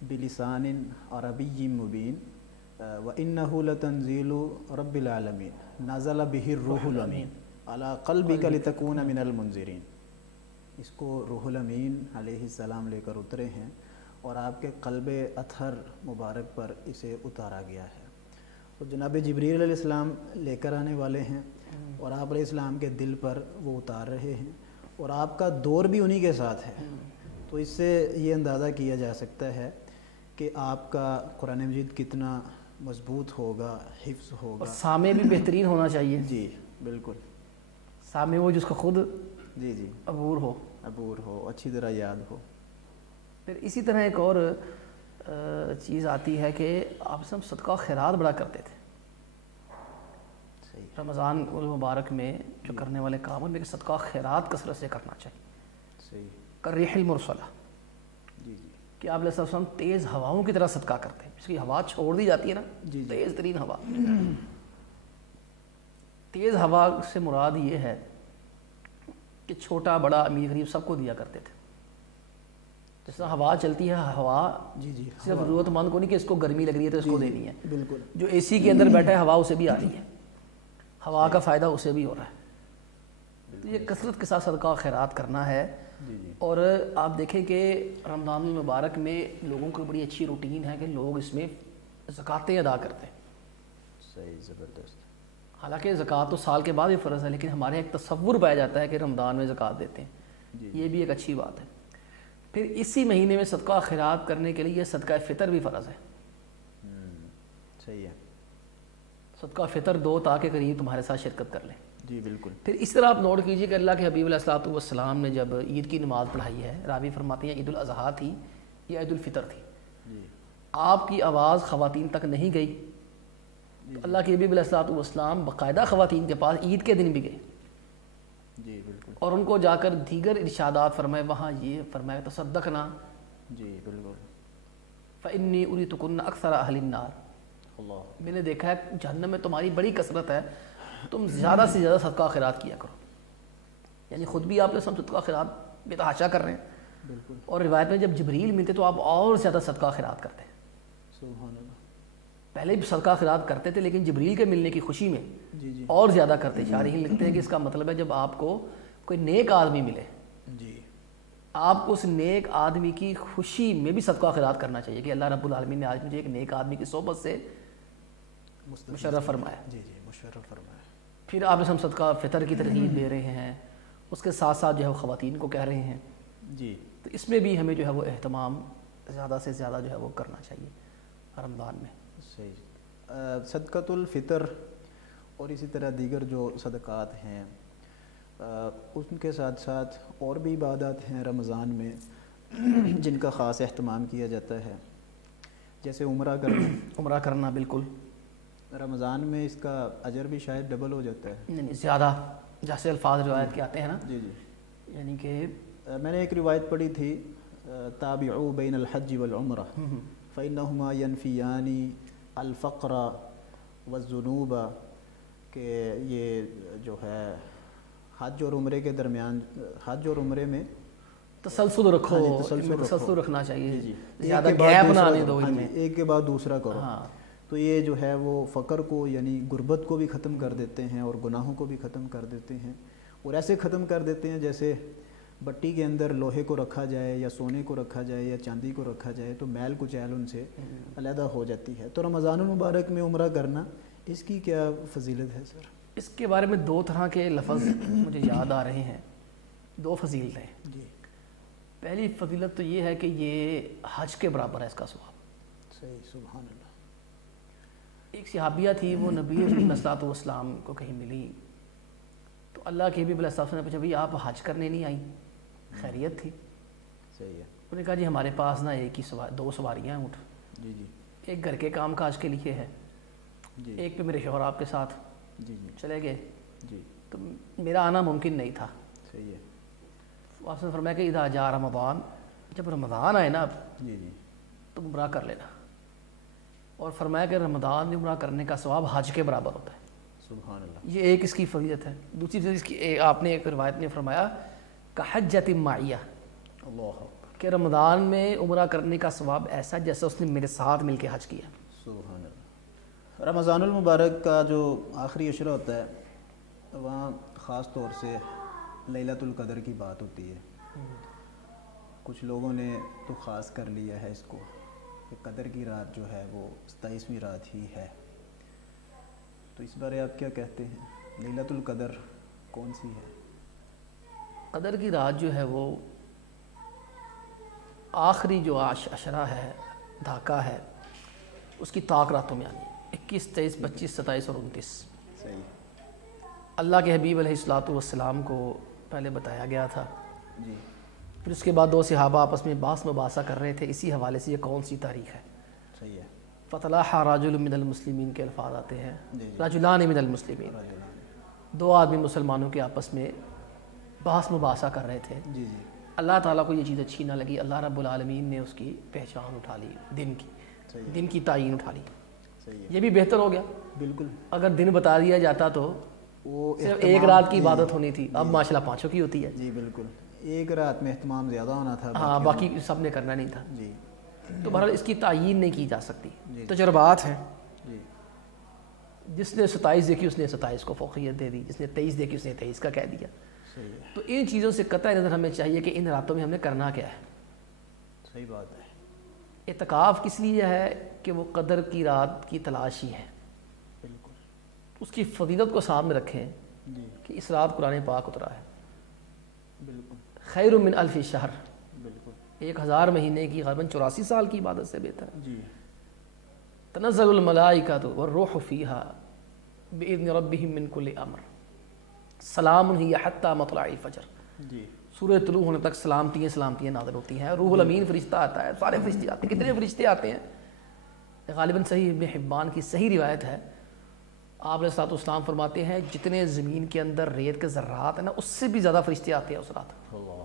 بلسان عربی مبین وَإِنَّهُ لَتَنزِيلُ رَبِّ الْعَالَمِينَ نَزَلَ بِهِ الرُّوحُ الْأَمِينُ عَلَىٰ قَلْبِكَ لِتَكُونَ مِنَ الْمُنذِرِينَ، اس کو روح الامین علیہ السلام لے کر اترے ہیں اور آپ کے قلب اطہر مبارک پر اسے اتارا گیا ہے. تو جناب جبریل علیہ السلام لے کر آنے والے ہیں اور آپ علیہ السلام کے دل پر وہ اتار رہے ہیں اور آپ کا دور بھی انہی کے ساتھ ہے. تو اس سے یہ اندازہ کیا جا سکتا ہے کہ آپ کا قرآن مجید کتنا مضبوط ہوگا، حفظ ہوگا، اور سامع بھی بہترین ہونا چاہیے. جی بالکل، سامع وہ جس کو خود جی جی عبور ہو، اچھی طرح یاد ہو. پھر اسی طرح ایک اور چیز آتی ہے کہ آپ سب صدقہ خیرات بڑا کرتے تھے. رمضان المبارک میں جو کرنے والے کام ہیں، لیکن صدقہ خیرات کثرت سے کرنا چاہیے. صحیح. کالریح المرسلہ، جی جی، کہ آپ علیہ السلام تیز ہواؤں کی طرح صدقہ کرتے ہیں. اس کی ہوا چھوڑ دی جاتی ہے نا، جی تیز ترین ہوا. تیز ہوا سے مراد یہ ہے کہ چھوٹا بڑا امیر غریب سب کو دیا کرتے تھے. جس طرح ہوا چلتی ہے، ہوا جی جی، صرف ضرورت مند کو نہیں کہ اس کو گرمی لگ رہی ہے تو اس کو دینی ہے. بالکل. جو اے سی کے اندر بیٹھا ہے ہوا اسے بھی آ رہی ہے، ہوا کا فائدہ اسے بھی ہو رہا ہے. تو یہ کثرت کے ساتھ صدقہ خیرات کرنا ہے. اور آپ دیکھیں کہ رمضان المبارک میں لوگوں کی بڑی اچھی روٹین ہے کہ لوگ اس میں زکاتیں ادا کرتے ہیں. صحیح، زبردست. حالانکہ زکوٰۃ تو سال کے بعد بھی فرض ہے، لیکن ہمارے ایک تصور پایا جاتا ہے کہ رمضان میں زکوٰۃ دیتے ہیں. یہ بھی ایک اچھی بات ہے. پھر اسی مہینے میں صدقہ خیرات کرنے کے لیے صدقہ فطر بھی فرض ہے. صحیح ہے. صدقہ فطر دو تاکہ قریب تمہارے ساتھ شرکت کر لیں. جی بالکل. پھر اس طرح آپ نوٹ کیجئے کہ اللہ کے حبیب علیہ الصلوۃ والسلام نے جب عید کی نماز پڑھائی ہے، راوی فرماتے ہیں عید الاضحیٰ تھی یا عید الفطر تھی، آپ کی آواز خواتین تک نہیں گئی. اللہ کے حبیب علیہ الصلوۃ والسلام باقاعدہ خواتین کے پاس عید کے دن بھی گئے. جی بالکل. اور ان کو جا کر دیگر ارشادات فرمائے. وہاں یہ فرمایا تصدقنا، جی بالکل، فإنی أُرِیتُکُنَّ أَکْثَرَ أَہْلِ النَّارِ، اللہ، میں نے دیکھا ہے جہنم میں تمہاری بڑی کثرت ہے، تم زیادہ سے زیادہ صدقہ خیرات کیا کرو. یعنی خود بھی آپ صدقہ خیرات بے تحاشا کر رہے ہیں. بالکل. اور روایت میں جب جبریل ملتے تو آپ اور زیادہ صدقہ خیرات کرتے ہیں. سبحان اللہ. پہلے بھی صدقہ خیرات کرتے تھے لیکن جبریل کے ملنے کی خوشی میں جی جی اور زیادہ کرتے. شارحین لکھتے ہیں کہ اس کا مطلب ہے جب آپ کو کوئی نیک آدمی ملے، جی، آپ کو اس نیک آدمی کی خوشی میں بھی صدقہ خیرات کرنا چاہیے کہ اللہ رب العالمین نے آج مجھے ایک نیک آدمی کی صحبت سے مشرف فرمایا. جی جی، مشرف فرمایا. پھر آپ ہم صدقہ فطر کی ترغیب دے رہے ہیں، اس کے ساتھ ساتھ جو ہے وہ خواتین کو کہہ رہے ہیں. جی، تو اس میں بھی ہمیں جو ہے وہ اہتمام زیادہ سے زیادہ جو ہے وہ کرنا چاہیے رمضان میں. صحیح. صدقۃ الفطر اور اسی طرح دیگر جو صدقات ہیں ان کے ساتھ ساتھ اور بھی عبادات ہیں رمضان میں جن کا خاص اہتمام کیا جاتا ہے، جیسے عمرہ کرنا. عمرہ کرنا بالکل رمضان میں اس کا اجر بھی شاید ڈبل ہو جاتا ہے. نہیں زیادہ، جیسے الفاظ روایت کے آتے ہیں نا. جی جی. یعنی کہ میں نے ایک روایت پڑھی تھی تابعوا بین الحج والعمرہ فإنہما ینفیان الفقر والذنوب، کہ یہ جو ہے حج اور عمرے کے درمیان، حج اور عمرے میں تسلسل رکھو. تسلسل رکھنا چاہیے. جی، زیادہ گیپ نہ آنے دو ان میں. ایک کے بعد دوسرا کرو. تو یہ جو ہے وہ فقر کو یعنی غربت کو بھی ختم کر دیتے ہیں اور گناہوں کو بھی ختم کر دیتے ہیں. اور ایسے ختم کر دیتے ہیں جیسے بٹی کے اندر لوہے کو رکھا جائے یا سونے کو رکھا جائے یا چاندی کو رکھا جائے تو میل کچیل ان سے علیحدہ ہو جاتی ہے. تو رمضان المبارک میں عمرہ کرنا، اس کی کیا فضیلت ہے سر؟ اس کے بارے میں دو طرح کے لفظ مجھے یاد آ رہے ہیں، دو فضیلتیں. جی. پہلی پہلی فضیلت تو یہ ہے کہ یہ حج کے برابر ہے اس کا ثواب. صحیح، سبحان اللہ. ایک صحابیہ تھی، وہ نبی علیہ الصلوۃ والسلام کو کہیں ملی تو اللہ کے حبیب علیہ السلام نے پوچھا بھئی آپ حج کرنے نہیں آئی؟ خیریت تھی. صحیح ہے. انہوں نے کہا جی ہمارے پاس نا ایک ہی دو سواریاں ہیں اونٹ. جی جی. ایک گھر کے کام کاج کے لیے ہے، جی. ایک پہ میرے شوہر آپ کے ساتھ جی جی چلے گئے. جی. تو میرا آنا ممکن نہیں تھا. صحیح ہے. آپ نے فرمایا کہ اذا جاء رمضان، جب رمضان آئے نا جی جی تو عمرہ کر لینا. اور فرمایا کہ رمضان میں عمرہ کرنے کا ثواب حج کے برابر ہوتا ہے. سبحان اللہ. یہ ایک اس کی فضیلت ہے. دوسری چیز اس کی آپ نے ایک روایت میں فرمایا کا حجۃ معیہ، اللہ کہ رمضان میں عمرہ کرنے کا ثواب ایسا جیسا اس نے میرے ساتھ مل کے حج کیا۔ سبحان اللہ۔ رمضان المبارک کا جو آخری عشرہ ہوتا ہے وہاں خاص طور سے لیلۃ القدر کی بات ہوتی ہے۔ کچھ لوگوں نے تو خاص کر لیا ہے اس کو کہ قدر کی رات جو ہے وہ 27ویں رات ہی ہے، تو اس بارے آپ کیا کہتے ہیں؟ لیلۃ القدر کون سی ہے؟ قدر کی رات جو ہے وہ آخری جو عشرہ ہے، دھاکہ ہے، اس کی طاق راتوں میں آنی 21، 23، 25، 27 اور 29۔ صحیح۔ اللہ کے حبیب علیہ الصلوۃ والسلام کو پہلے بتایا گیا تھا، جی۔ پھر اس کے بعد 2 صحابہ آپس میں بحث مباحثہ کر رہے تھے اسی حوالے سے یہ کون سی تاریخ ہے۔ صحیح ہے۔ فَطَلَعَ رَجُلٌ مِّنَ الْمُسْلِمِينَ کے الفاظ آتے ہیں، جی۔ رجلان من المسلمین، 2 آدمی مسلمانوں کے آپس میں بحث مباحثہ کر رہے تھے۔ جی جی۔ اللہ تعالیٰ کو یہ چیز اچھی نہ لگی، اللہ رب العالمین نے اس کی پہچان اٹھا لی، دن کی تعین اٹھا لی۔ صحیح ہے۔ یہ بھی بہتر ہو گیا، بالکل۔ اگر دن بتا دیا جاتا تو وہ صرف ایک رات کی عبادت ہونی تھی، اب ماشاءاللہ 5 کی ہوتی ہے۔ جی بالکل، ایک رات میں اہتمام زیادہ ہونا تھا، ہاں، باقی سب نے کرنا نہیں تھا۔ جی۔ تو بہرحال اس کی تعین نہیں کی جا سکتی، جی۔ تجربات ہیں۔ جی۔ جس نے 27 دیکھی اس نے 27 کو فوقیت دے دی، جس نے 23 دیکھی اس نے 23 کا کہہ دیا۔ صحیح ہے۔ تو ان چیزوں سے قطع نظر ہمیں چاہیے کہ ان راتوں میں ہم نے کرنا کیا ہے۔ صحیح بات ہے۔ اعتکاف کس لیے ہے کہ وہ قدر کی رات کی تلاش ہی ہے، بالکل۔ اس کی فضیلت کو سامنے رکھیں جی کہ اس رات قرآن پاک اترا ہے، بالکل۔ خیر من الف شہر، بالکل۔ 1000 مہینے کی غالباً 84 سال کی عبادت سے بہتر ہے۔ جی۔ تنزل الملائکۃ والروح فیہا بإذن ربہم من کل امر سلام ہی حتی مطلع الفجر۔ جی۔ سورہ طلوع ہونے تک سلامتیاں نازل ہوتی ہیں، روح الامین فرشتہ آتا ہے، سارے فرشتے آتے ہیں، کتنے فرشتے آتے ہیں۔ غالباً صحیح ابن حبان کی صحیح روایت ہے، آپ علیہ الصلوۃ والسلام فرماتے ہیں جتنے زمین کے اندر ریت کے ذرات ہیں نا، اس سے بھی زیادہ فرشتے آتے ہیں اس رات۔ اللہ۔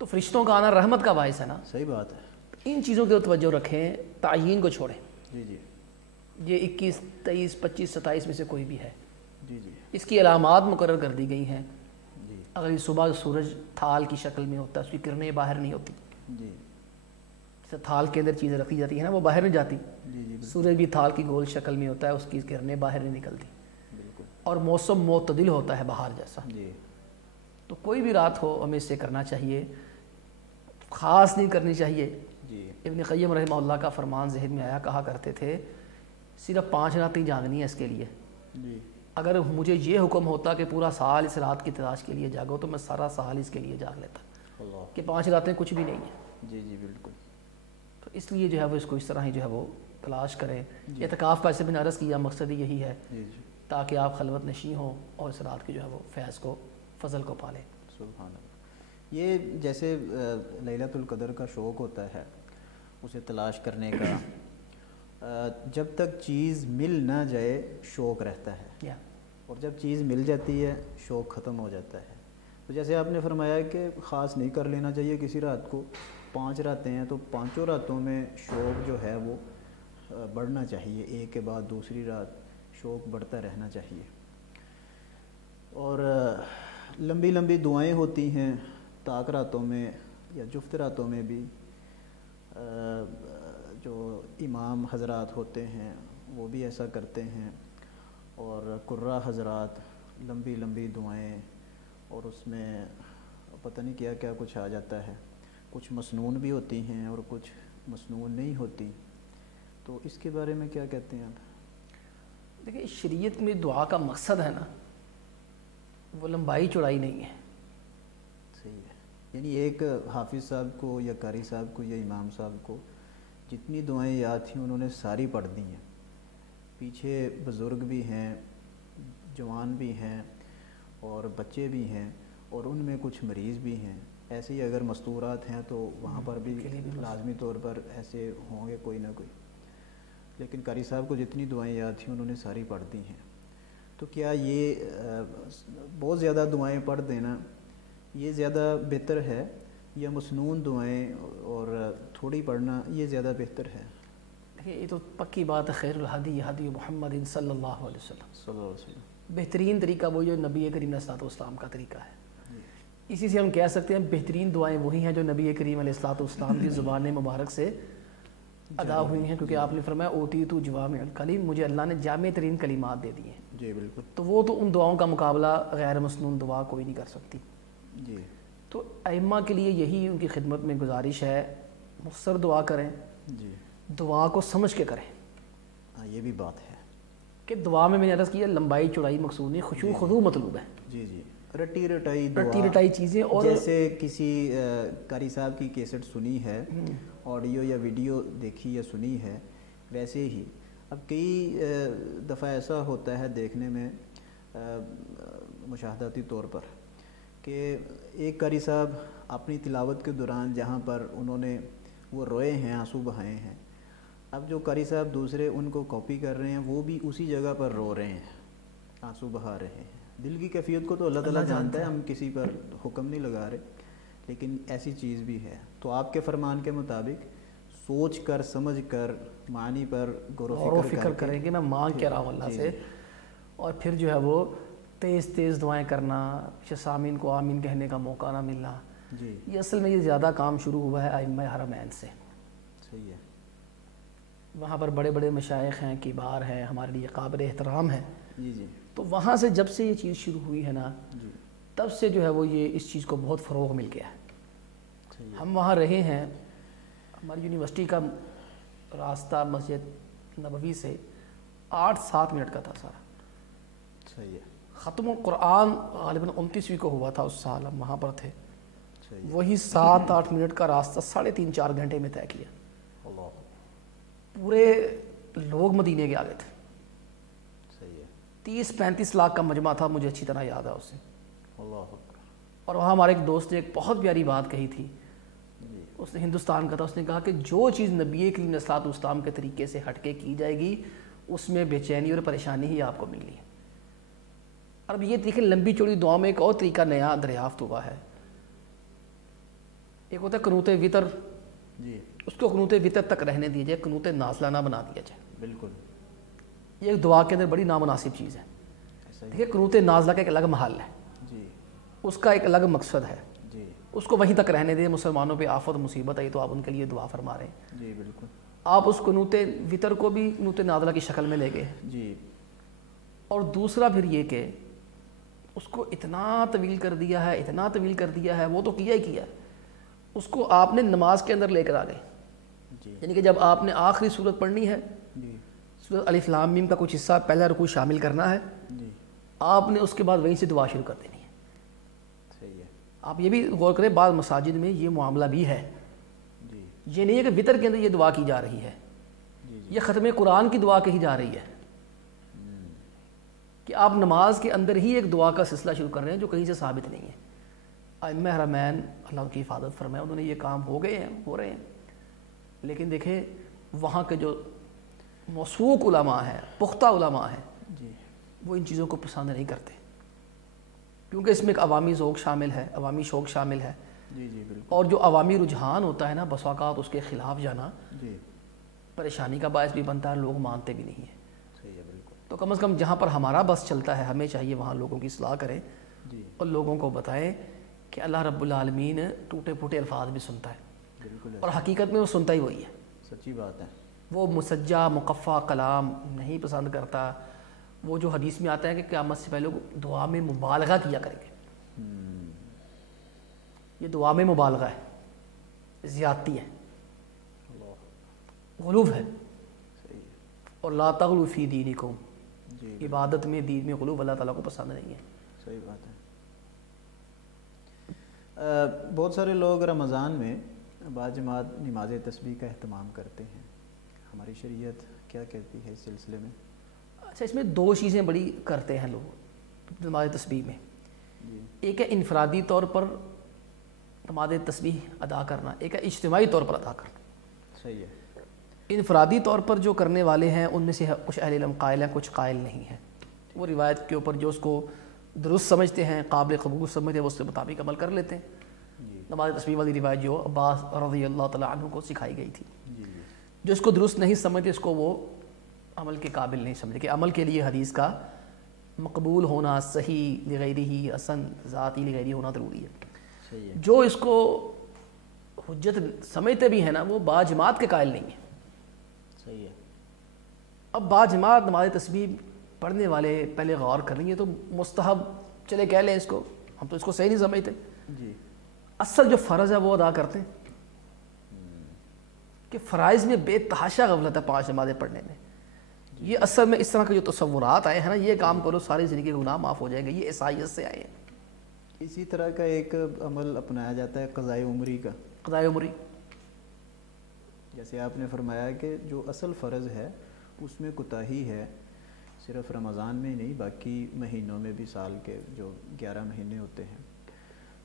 تو فرشتوں کا آنا رحمت کا باعث ہے نا۔ صحیح بات ہے۔ ان چیزوں کی توجہ رکھیں، تعین کو چھوڑیں۔ جی جی۔ یہ 21، 23، 25، 27 میں سے کوئی بھی ہے، جی جی۔ اس کی علامات مقرر کر دی گئی ہیں۔ جی اگر یہ صبح سورج تھال کی شکل میں ہوتا ہے، اس کی کرنیں باہر نہیں ہوتی، جی۔ جیسے تھال کے اندر چیزیں رکھی جاتی ہیں نا، وہ باہر نہیں جاتی۔ جی جی۔ سورج بھی تھال کی گول شکل میں ہوتا ہے، اس کی کرنیں باہر نہیں نکلتی، بالکل۔ اور موسم معتدل ہوتا ہے بہار جیسا۔ جی۔ تو کوئی بھی رات ہو ہمیں اسے کرنا چاہیے، خاص نہیں کرنی چاہیے۔ جی۔ ابن قیم رحمہ اللہ کا فرمان ذہن میں آیا، کہا کرتے تھے صرف 5 راتیں جاگنی ہے اس کے لیے، جی۔ اگر مجھے یہ حکم ہوتا کہ پورا سال اس رات کی تلاش کے لیے جاگو تو میں سارا سال اس کے لیے جاگ لیتا، اللہ۔ کہ 5 راتیں کچھ بھی نہیں ہیں۔ جی جی بالکل۔ تو اس لیے جو ہے وہ اس کو اس طرح ہی جو ہے وہ تلاش کریں۔ جی۔ اعتکاف کا اسے میں نے عرض کیا مقصد ہی یہی ہے، جی جی۔ تاکہ آپ خلوت نشیں ہوں اور اس رات کی جو ہے وہ فیض کو، فضل کو پالیں۔ سبحان اللہ۔ یہ جیسے لیلۃ القدر کا شوق ہوتا ہے اسے تلاش کرنے کا، جب تک چیز مل نہ جائے شوق رہتا ہے، اور جب چیز مل جاتی ہے شوق ختم ہو جاتا ہے۔ تو جیسے آپ نے فرمایا کہ خاص نہیں کر لینا چاہیے کسی رات کو، 5 راتیں ہیں تو 5 راتوں میں شوق جو ہے وہ بڑھنا چاہیے، ایک کے بعد دوسری رات شوق بڑھتا رہنا چاہیے۔ اور لمبی لمبی دعائیں ہوتی ہیں طاق راتوں میں یا جفت راتوں میں بھی، جو امام حضرات ہوتے ہیں وہ بھی ایسا کرتے ہیں، اور قراء حضرات لمبی لمبی دعائیں، اور اس میں پتہ نہیں کیا کیا کچھ آ جاتا ہے، کچھ مسنون بھی ہوتی ہیں اور کچھ مسنون نہیں ہوتی، تو اس کے بارے میں کیا کہتے ہیں آپ؟ دیکھیں شریعت میں دعا کا مقصد ہے نا، وہ لمبائی چوڑائی نہیں ہے۔ صحیح ہے، یعنی ایک حافظ صاحب کو یا قاری صاحب کو یا امام صاحب کو جتنی دعائیں یاد تھیں انہوں نے ساری پڑھ دی ہیں، پیچھے بزرگ بھی ہیں، جوان بھی ہیں اور بچے بھی ہیں، اور ان میں کچھ مریض بھی ہیں، ایسے ہی اگر مستورات ہیں تو وہاں پر بھی لازمی طور پر ایسے ہوں گے کوئی نہ کوئی، لیکن قاری صاحب کو جتنی دعائیں یاد تھیں انہوں نے ساری پڑھ دی ہیں۔ تو کیا یہ بہت زیادہ دعائیں پڑھ دینا یہ زیادہ بہتر ہے، یا مسنون دعائیں اور تھوڑی پڑھنا یہ زیادہ بہتر ہے؟ دیکھیں یہ تو پکی بات ہے، خیر الہدی ہدی محمد صلی اللہ علیہ وسلم، صلی اللہ علیہ وسلم۔ بہترین طریقہ وہ جو نبی کریم علیہ الصلوۃ والسلام کا طریقہ ہے۔ اسی سے ہم کہہ سکتے ہیں بہترین دعائیں وہی ہیں جو نبی کریم علیہ الصلوۃ والسلام کی زبان مبارک سے ادا ہوئی ہیں، کیونکہ آپ نے فرمایا اوتیت جوامع الکلم، مجھے اللہ نے جامع ترین کلمات دے دی ہیں. جی بالکل. تو وہ تو ان دعاؤں کا مقابلہ غیر مسنون دعا کوئی نہیں کر سکتی. جی. تو ائمہ کے لیے یہی ان کی خدمت میں گزارش ہے، مختصر دعا کریں. جی. دعا کو سمجھ کے کریں. ہاں یہ بھی بات ہے کہ دعا میں نے عرض کیا لمبائی چوڑائی مقصود نہیں، خشوع خضوع مطلوب ہے. جی جی. رٹی رٹائی چیزیں. اور جیسے کسی قاری صاحب کی کیسٹ سنی ہے، آڈیو یا ویڈیو دیکھی یا سنی ہے، ویسے ہی اب کئی دفعہ ایسا ہوتا ہے دیکھنے میں مشاہداتی طور پر کہ ایک قاری صاحب اپنی تلاوت کے دوران جہاں پر انہوں نے وہ روئے ہیں، آنسو بہائے ہیں، اب جو قاری صاحب دوسرے ان کو کاپی کر رہے ہیں وہ بھی اسی جگہ پر رو رہے ہیں، آنسو بہا رہے ہیں. دل کی کیفیت کو تو اللہ تعالیٰ جانتا ہے، ہم کسی پر حکم نہیں لگا رہے، لیکن ایسی چیز بھی ہے. تو آپ کے فرمان کے مطابق سوچ کر سمجھ کر معنی پر غور و فکر کریں کہ میں مانگ کیا رہا ہوں اللہ سے، اور پھر جو ہے وہ تیز تیز دعائیں کرنا، سامعین کو آمین کہنے کا موقع نہ ملنا. جی. یہ اصل میں یہ زیادہ کام شروع ہوا ہے ائمہ حرمین سے. صحیح ہے. وہاں پر بڑے بڑے مشائخ ہیں، کبار ہیں، ہمارے لیے قابل احترام ہیں. جی جی. تو وہاں سے جب سے یہ چیز شروع ہوئی ہے نا، تب سے جو ہے وہ یہ اس چیز کو بہت فروغ مل گیا ہے. ہم وہاں رہے ہیں، ہماری یونیورسٹی کا راستہ مسجد نبوی سے 8-7 منٹ کا تھا سارا. صحیح ہے. ختم القرآن غالباً 29ویں کو ہوا تھا اس سال، ہم وہاں پر تھے. وہی 7-8 منٹ کا راستہ 3.5-4 گھنٹے میں طے کیا. پورے لوگ مدینے کے آگے تھے. 30-35 لاکھ کا مجمع تھا، مجھے اچھی طرح یاد ہے اس سے. اور وہاں ہمارے ایک دوست نے ایک بہت پیاری بات کہی تھی. اس نے ہندوستان کا تھا، اس نے کہا کہ جو چیز نبی کریم علیہ الصلوۃ والسلام کے طریقے سے ہٹ کے کی جائے گی اس میں بے چینی اور پریشانی ہی آپ کو ملنی ہے. اب یہ دیکھیں لمبی چوڑی دعا میں ایک اور طریقہ نیا دریافت ہوا ہے. ایک ہوتا ہے قنوت وتر، اس کو قنوت وتر تک رہنے دیا جائے، قنوت نازلہ نہ بنا دیا جائے. بالکل. یہ ایک دعا کے اندر بڑی نامناسب چیز ہے. دیکھیے قنوت نازلہ کا ایک الگ محل ہے، اس کا ایک الگ مقصد ہے. اس کو وہیں تک رہنے دیں. مسلمانوں پہ آفت مصیبت آئی تو آپ ان کے لیے دعا فرما رہے ہیں. جی بالکل. آپ اس قنوت وتر کو بھی قنوت نازلہ کی شکل میں لے گئے. جی. اور دوسرا پھر یہ کہ اس کو اتنا طویل کر دیا ہے، اتنا طویل کر دیا ہے، وہ تو کیا ہی کیا، اس کو آپ نے نماز کے اندر لے کر آ گئے. یعنی کہ جب آپ نے آخری سورت پڑھنی ہے، سورت الف لام میم کا کچھ حصہ پہلا رکوع شامل کرنا ہے، آپ نے اس کے بعد وہیں سے دعا شروع کر دینی ہے. آپ یہ بھی غور کریں بعض مساجد میں یہ معاملہ بھی ہے. یہ نہیں ہے کہ وطر کے اندر یہ دعا کی جا رہی ہے، یہ ختم قرآن کی دعا کہی جا رہی ہے کہ آپ نماز کے اندر ہی ایک دعا کا سلسلہ شروع کر رہے ہیں جو کہیں سے ثابت نہیں ہے. ائمہ حرمین اللہ کی حفاظت فرمائے، انہوں نے یہ کام ہو گئے ہیں، ہو رہے ہیں، لیکن دیکھیں وہاں کے جو موثوق علماء ہیں، پختہ علماء ہیں، وہ ان چیزوں کو پسند نہیں کرتے، کیونکہ اس میں ایک عوامی ذوق شامل ہے، عوامی شوق شامل ہے. اور جو عوامی رجحان ہوتا ہے نا، بس اوقات اس کے خلاف جانا پریشانی کا باعث بھی بنتا ہے، لوگ مانتے بھی نہیں ہیں. تو کم از کم جہاں پر ہمارا بس چلتا ہے ہمیں چاہیے وہاں لوگوں کی اصلاح کریں اور لوگوں کو بتائیں کہ اللہ رب العالمین ٹوٹے پھوٹے الفاظ بھی سنتا ہے، اور حقیقت میں وہ سنتا ہی وہی ہے. سچی بات ہے. وہ مسجع مقفع کلام نہیں پسند کرتا. وہ جو حدیث میں آتا ہے کہ قیامت سے پہلے دعا میں مبالغہ کیا کریں گے. یہ دعا میں مبالغہ ہے، زیادتی ہے، غلو ہے. اور لا تغلو فی دینکم، عبادت میں دین میں غلو اللہ تعالیٰ کو پسند نہیں ہے. صحیح بات ہے. بہت سارے لوگ رمضان میں بعض جماعت نماز تسبیح کا اہتمام کرتے ہیں، ہماری شریعت کیا کہتی ہے اس سلسلے میں؟ اچھا، اس میں 2 چیزیں بڑی کرتے ہیں لوگ نماز تسبیح میں. ایک ہے انفرادی طور پر نماز تسبیح ادا کرنا، ایک ہے اجتماعی طور پر ادا کرنا. صحیح ہے. انفرادی طور پر جو کرنے والے ہیں ان میں سے کچھ اہل علم قائل ہیں، کچھ قائل نہیں ہیں. وہ روایت کے اوپر جو اس کو درست سمجھتے ہیں، قابل قبول سمجھتے ہیں، وہ اس کے مطابق عمل کر لیتے ہیں. نماز تسبیح والی روایت جو عباس رضی اللہ تعالیٰ عنہ کو سکھائی گئی تھی، جو اس کو درست نہیں سمجھتے اس کو وہ عمل کے قابل نہیں سمجھتے کہ عمل کے لیے حدیث کا مقبول ہونا، صحیح لغیرہ حسن ذاتی لغیرہ ہونا ضروری ہے. جو اس کو حجت سمجھتے بھی ہیں نا وہ باجماعت کے قائل نہیں ہیں. صحیح ہے. اب باجماعت نماز تسبیح پڑھنے والے پہلے غور کر رہی ہیں تو مستحب چلے کہہ لیں اس کو, ہم تو اس کو صحیح نہیں سمجھتے. جی. اصل جو فرض ہے وہ ادا کرتے ہیں کہ فرائض میں بے تحاشا غفلت ہے 5 نمازیں پڑھنے میں. یہ اصل میں اس طرح کے جو تصورات آئے ہیں نا, یہ کام کرو ساری زندگی کے گناہ معاف ہو جائیں گے, یہ عیسائیت سے آئے ہیں. اسی طرح کا ایک عمل اپنایا جاتا ہے قضائے عمری کا. قضائے عمری جیسے آپ نے فرمایا کہ جو اصل فرض ہے اس میں کوتاہی ہے, صرف رمضان میں نہیں باقی مہینوں میں بھی, سال کے جو 11 مہینے ہوتے ہیں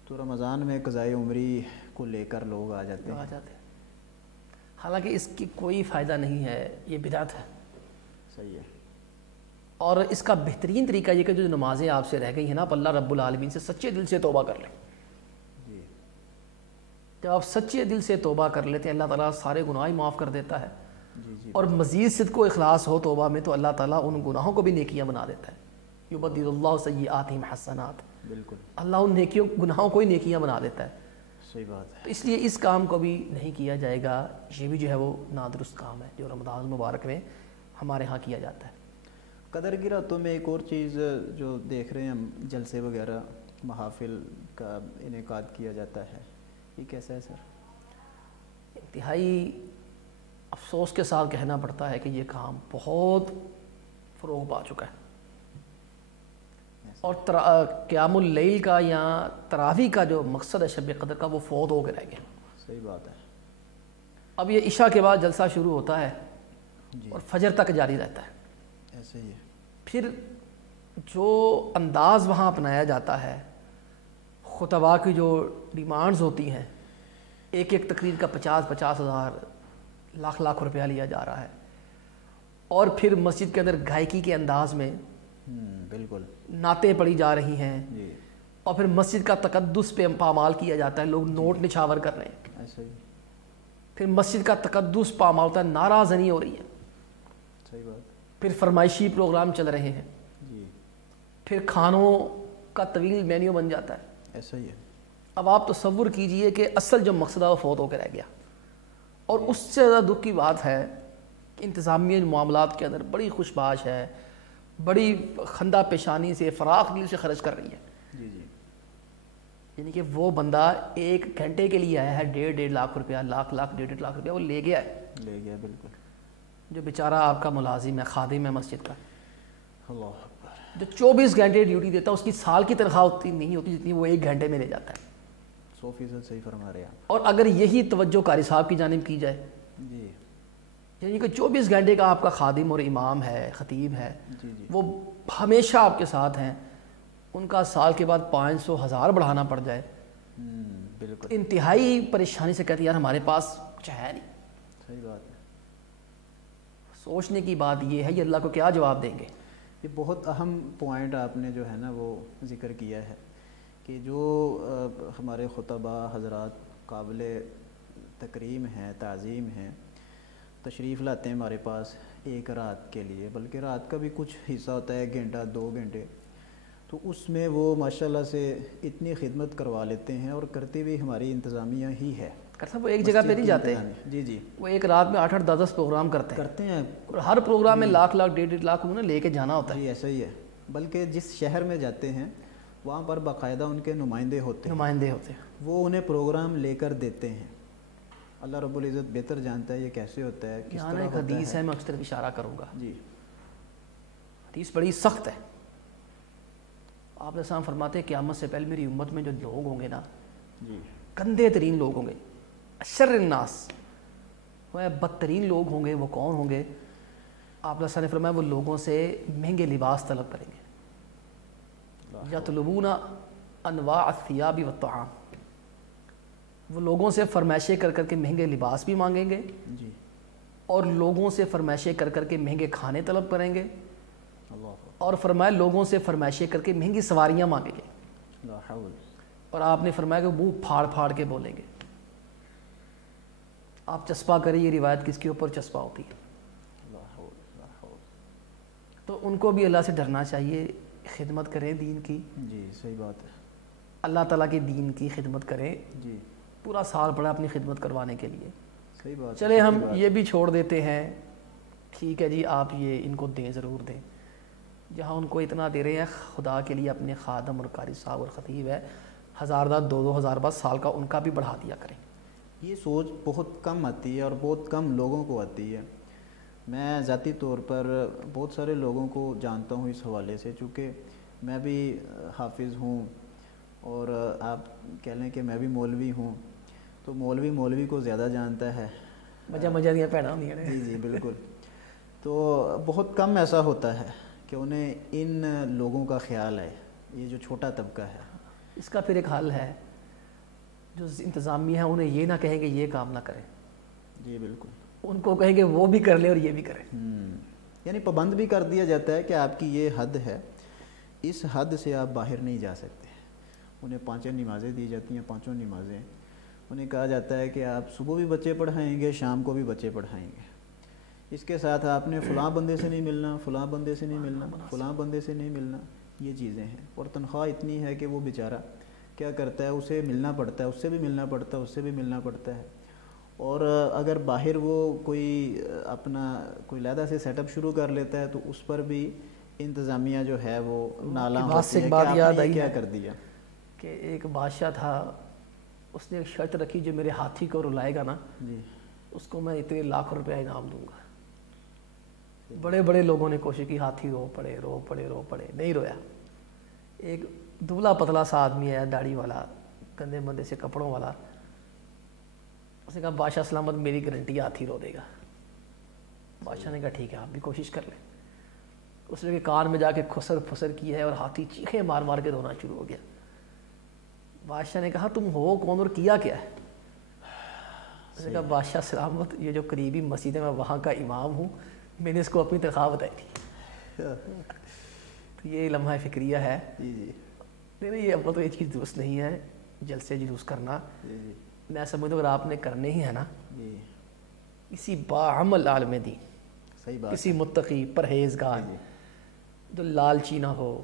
تو رمضان میں قضائے عمری کو لے کر لوگ آ جاتے ہیں. حالانکہ اس کی کوئی فائدہ نہیں ہے, یہ بدعت ہے. صحیح ہے. اور اس کا بہترین طریقہ یہ کہ جو نمازیں آپ سے رہ گئی ہیں نا, آپ اللہ رب العالمین سے سچے دل سے توبہ کر لیں. جی. جب آپ سچے دل سے توبہ کر لیتے ہیں اللہ تعالیٰ سارے گناہ ہی معاف کر دیتا ہے. جی. اور مزید صدق و اخلاص ہو توبہ میں تو اللہ تعالیٰ ان گناہوں کو بھی نیکیاں بنا دیتا ہے. یبدل اللہ سیئاتہم حسنات. بالکل, اللہ ان نیکیوں گناہوں کو ہی نیکیاں بنا دیتا ہے. صحیح بات ہے. تو اس لیے اس کام کو بھی نہیں کیا جائے گا. یہ بھی جو ہے وہ نادرست کام ہے جو رمضان المبارک میں ہمارے ہاں کیا جاتا ہے. قدر کی راتوں میں ایک اور چیز جو دیکھ رہے ہیں ہم, جلسے وغیرہ محافل کا انعقاد کیا جاتا ہے, یہ کیسا ہے سر؟ انتہائی افسوس کے ساتھ کہنا پڑتا ہے کہ یہ کام بہت فروغ پا چکا ہے. اور قیام اللیل کا یا تراویح کا جو مقصد ہے شب قدر کا وہ فوت ہو کے رہ گیا. صحیح بات ہے. اب یہ عشاء کے بعد جلسہ شروع ہوتا ہے اور فجر تک جاری رہتا ہے. ایسے ہی ہے. پھر جو انداز وہاں اپنایا جاتا ہے, خطباء کی جو ڈیمانڈز ہوتی ہیں, ایک ایک تقریر کا 50,000 ہزار لاکھ روپیہ لیا جا رہا ہے, اور پھر مسجد کے اندر گائیکی کے انداز میں بالکل نعتیں پڑھی جا رہی ہیں, اور پھر مسجد کا تقدس پہ پامال کیا جاتا ہے, لوگ نوٹ نچھاور کر رہے ہیں. ایسے ہی. پھر مسجد کا تقدس پامال ہوتا ہے, نعرہ زنی ہو رہی ہے. صحیح بات. پھر فرمائشی پروگرام چل رہے ہیں. پھر کھانوں کا طویل مینیو بن جاتا ہے. ایسا ہی ہے. اب آپ تصور کیجئے کہ اصل جو مقصد ہے وہ فوت ہو کے رہ گیا. اور اس سے زیادہ دکھ کی بات ہے کہ انتظامیہ معاملات کے اندر بڑی خوش باش ہے, بڑی خندہ پیشانی سے فراخ دل سے خرچ کر رہی ہے. یعنی کہ وہ بندہ 1 گھنٹے کے لیے آیا ہے, 1.5 لاکھ روپیہ, لاکھ 1.5 لاکھ روپیہ وہ لے گیا ہے. بالکل. جو بیچارہ آپ کا ملازم ہے, خادم ہے مسجد کا, اللہ جو 24 گھنٹے ڈیوٹی دیتا ہے, اس کی سال کی تنخواہ اتنی نہیں ہوتی جتنی وہ 1 گھنٹے میں لے جاتا ہے. 100% صحیح فرما رہے ہیں. اور اگر یہی توجہ قاری صاحب کی جانب کی جائے, یعنی کہ 24 گھنٹے کا آپ کا خادم اور امام ہے, خطیب ہے, وہ ہمیشہ آپ کے ساتھ ہیں, ان کا سال کے بعد 500,000 بڑھانا پڑ جائے, بالکل انتہائی پریشانی سے کہتے ہیں یار ہمارے پاس کچھ ہے نہیں. صحیح بات ہے. سوچنے کی بات یہ ہے, یہ اللہ کو کیا جواب دیں گے. یہ بہت اہم پوائنٹ آپ نے جو ہے نا وہ ذکر کیا ہے کہ جو ہمارے خطباء حضرات قابل تکریم ہیں, تعظیم ہیں, تشریف لاتے ہیں ہمارے پاس ایک رات کے لیے, بلکہ رات کا بھی کچھ حصہ ہوتا ہے, 1 گھنٹہ 2 گھنٹے, تو اس میں وہ ماشاءاللہ سے اتنی خدمت کروا لیتے ہیں, اور کرتے بھی ہماری انتظامیہ ہی ہے. وہ ایک جگہ پہ نہیں جاتے, وہ ایک رات میں 8-8 10 پروگرام کرتے ہیں, اور ہر پروگرام میں لاکھ 1.5 لاکھ انہیں لے کے جانا ہوتا ہے. ایسا ہی ہے. بلکہ جس شہر میں جاتے ہیں وہاں پر باقاعدہ ان کے نمائندے ہوتے ہیں, وہ انہیں پروگرام لے کر دیتے ہیں. اللہ رب العزت بہتر جانتا ہے یہ کیسے ہوتا ہے, کس طرح. ایک حدیث ہے, میں اس طرف اشارہ کروں گا. حدیث بڑی سخت ہے. آپ نے سلام فرماتے ہیں قیامت سے پہلے میری امت میں جو لوگ ہوں گے نا, گندے ترین لوگ ہوں گے, شر الناس, وہ بدترین لوگ ہوں گے. وہ کون ہوں گے؟ آپ نے فرمایا وہ لوگوں سے مہنگے لباس طلب کریں گے. یطلبون انواع الثیاب والطعام, وہ لوگوں سے فرمائشیں کر کر کے مہنگے لباس بھی مانگیں گے, اور لوگوں سے فرمائشیں کر کر کے مہنگے کھانے طلب کریں گے, اور فرمایا لوگوں سے فرمائشیں کر کے مہنگی سواریاں مانگیں گے. اور آپ نے فرمایا کہ منہ پھاڑ پھاڑ کے بولیں گے. آپ چسپا کریں یہ روایت کس کے اوپر چسپا ہوتی ہے. تو ان کو بھی اللہ سے ڈرنا چاہیے, خدمت کریں دین کی. صحیح بات ہے. اللہ تعالیٰ کے دین کی خدمت کریں. جی پورا سال پڑا اپنی خدمت کروانے کے لیے. صحیح بات. چلے ہم یہ بھی چھوڑ دیتے ہیں, ٹھیک ہے جی آپ یہ ان کو دیں, ضرور دیں. جہاں ان کو اتنا دے رہے ہیں خدا کے لیے, اپنے خادم اور قاری صاحب اور خطیب ہے, 1000 بعد 2,000 بعد سال کا ان کا بھی بڑھا دیا کریں. یہ سوچ بہت کم آتی ہے اور بہت کم لوگوں کو آتی ہے. میں ذاتی طور پر بہت سارے لوگوں کو جانتا ہوں اس حوالے سے, چونکہ میں بھی حافظ ہوں اور آپ کہہ لیں کہ میں بھی مولوی ہوں, تو مولوی کو زیادہ جانتا ہے. مجھے دیا پہنا ہوندی ہے. جی جی بالکل. تو بہت کم ایسا ہوتا ہے کہ انہیں ان لوگوں کا خیال ہے, یہ جو چھوٹا طبقہ ہے. اس کا پھر ایک حل ہے, جو انتظامیہ ہیں انہیں یہ نہ کہیں کہ یہ کام نہ کریں. جی بالکل. ان کو کہیں کہ وہ بھی کر لیں اور یہ بھی کریں. یعنی پابند بھی کر دیا جاتا ہے کہ آپ کی یہ حد ہے, اس حد سے آپ باہر نہیں جا سکتے. انہیں 5 نمازیں دی جاتی ہیں, 5 نمازیں. انہیں کہا جاتا ہے کہ آپ صبح بھی بچے پڑھائیں گے, شام کو بھی بچے پڑھائیں گے. اس کے ساتھ آپ نے فلاں بندے سے نہیں ملنا, فلاں بندے سے نہیں ملنا, فلاں بندے سے نہیں ملنا. یہ چیزیں ہیں. اور تنخواہ اتنی ہے کہ وہ بیچارہ کیا کرتا ہے, اسے ملنا پڑتا ہے, اس سے بھی ملنا پڑتا ہے, اس سے بھی ملنا پڑتا ہے. اور اگر باہر وہ کوئی اپنا کوئی علیحدہ سے سیٹ اپ شروع کر لیتا ہے تو اس پر بھی انتظامیہ جو ہے وہ نالاں ہوتی ہے کہ آپ نے کیا کر دیا. کہ ایک بادشاہ تھا, اس نے ایک شرط رکھی, جو میرے ہاتھی کو رلائے گا نا جی اس کو میں اتنے لاکھ روپے انعام دوں گا. بڑے بڑے لوگوں نے کوشش کی, ہاتھی رو پڑے, نہیں رویا. ایک دبلا پتلا سا آدمی ہے, داڑھی والا, گندے مندے سے کپڑوں والا, اس نے کہا بادشاہ سلامت میری گارنٹی ہاتھی رو دے گا. بادشاہ نے کہا ٹھیک ہے آپ بھی کوشش کر لیں. اس نے کان میں جا کے خسر پھسر کی ہے اور ہاتھی چیخیں مار مار کے رونا شروع ہو گیا. بادشاہ نے کہا تم ہو کون اور کیا ہے؟ اس نے کہا بادشاہ سلامت یہ جو قریبی مسجد ہے میں وہاں کا امام ہوں, میں نے اس کو اپنی تنخواہ بتائی تھی. تو یہ لمحہ فکریہ ہے. نہیں یہ اب تو یہ چیز درست نہیں ہے جلسے جلوس کرنا. میں سمجھتا ہوں اگر آپ نے کرنے ہی ہے نا, کسی باعمل عالم دین, کسی متقی پرہیزگار جو لالچی نہ ہو,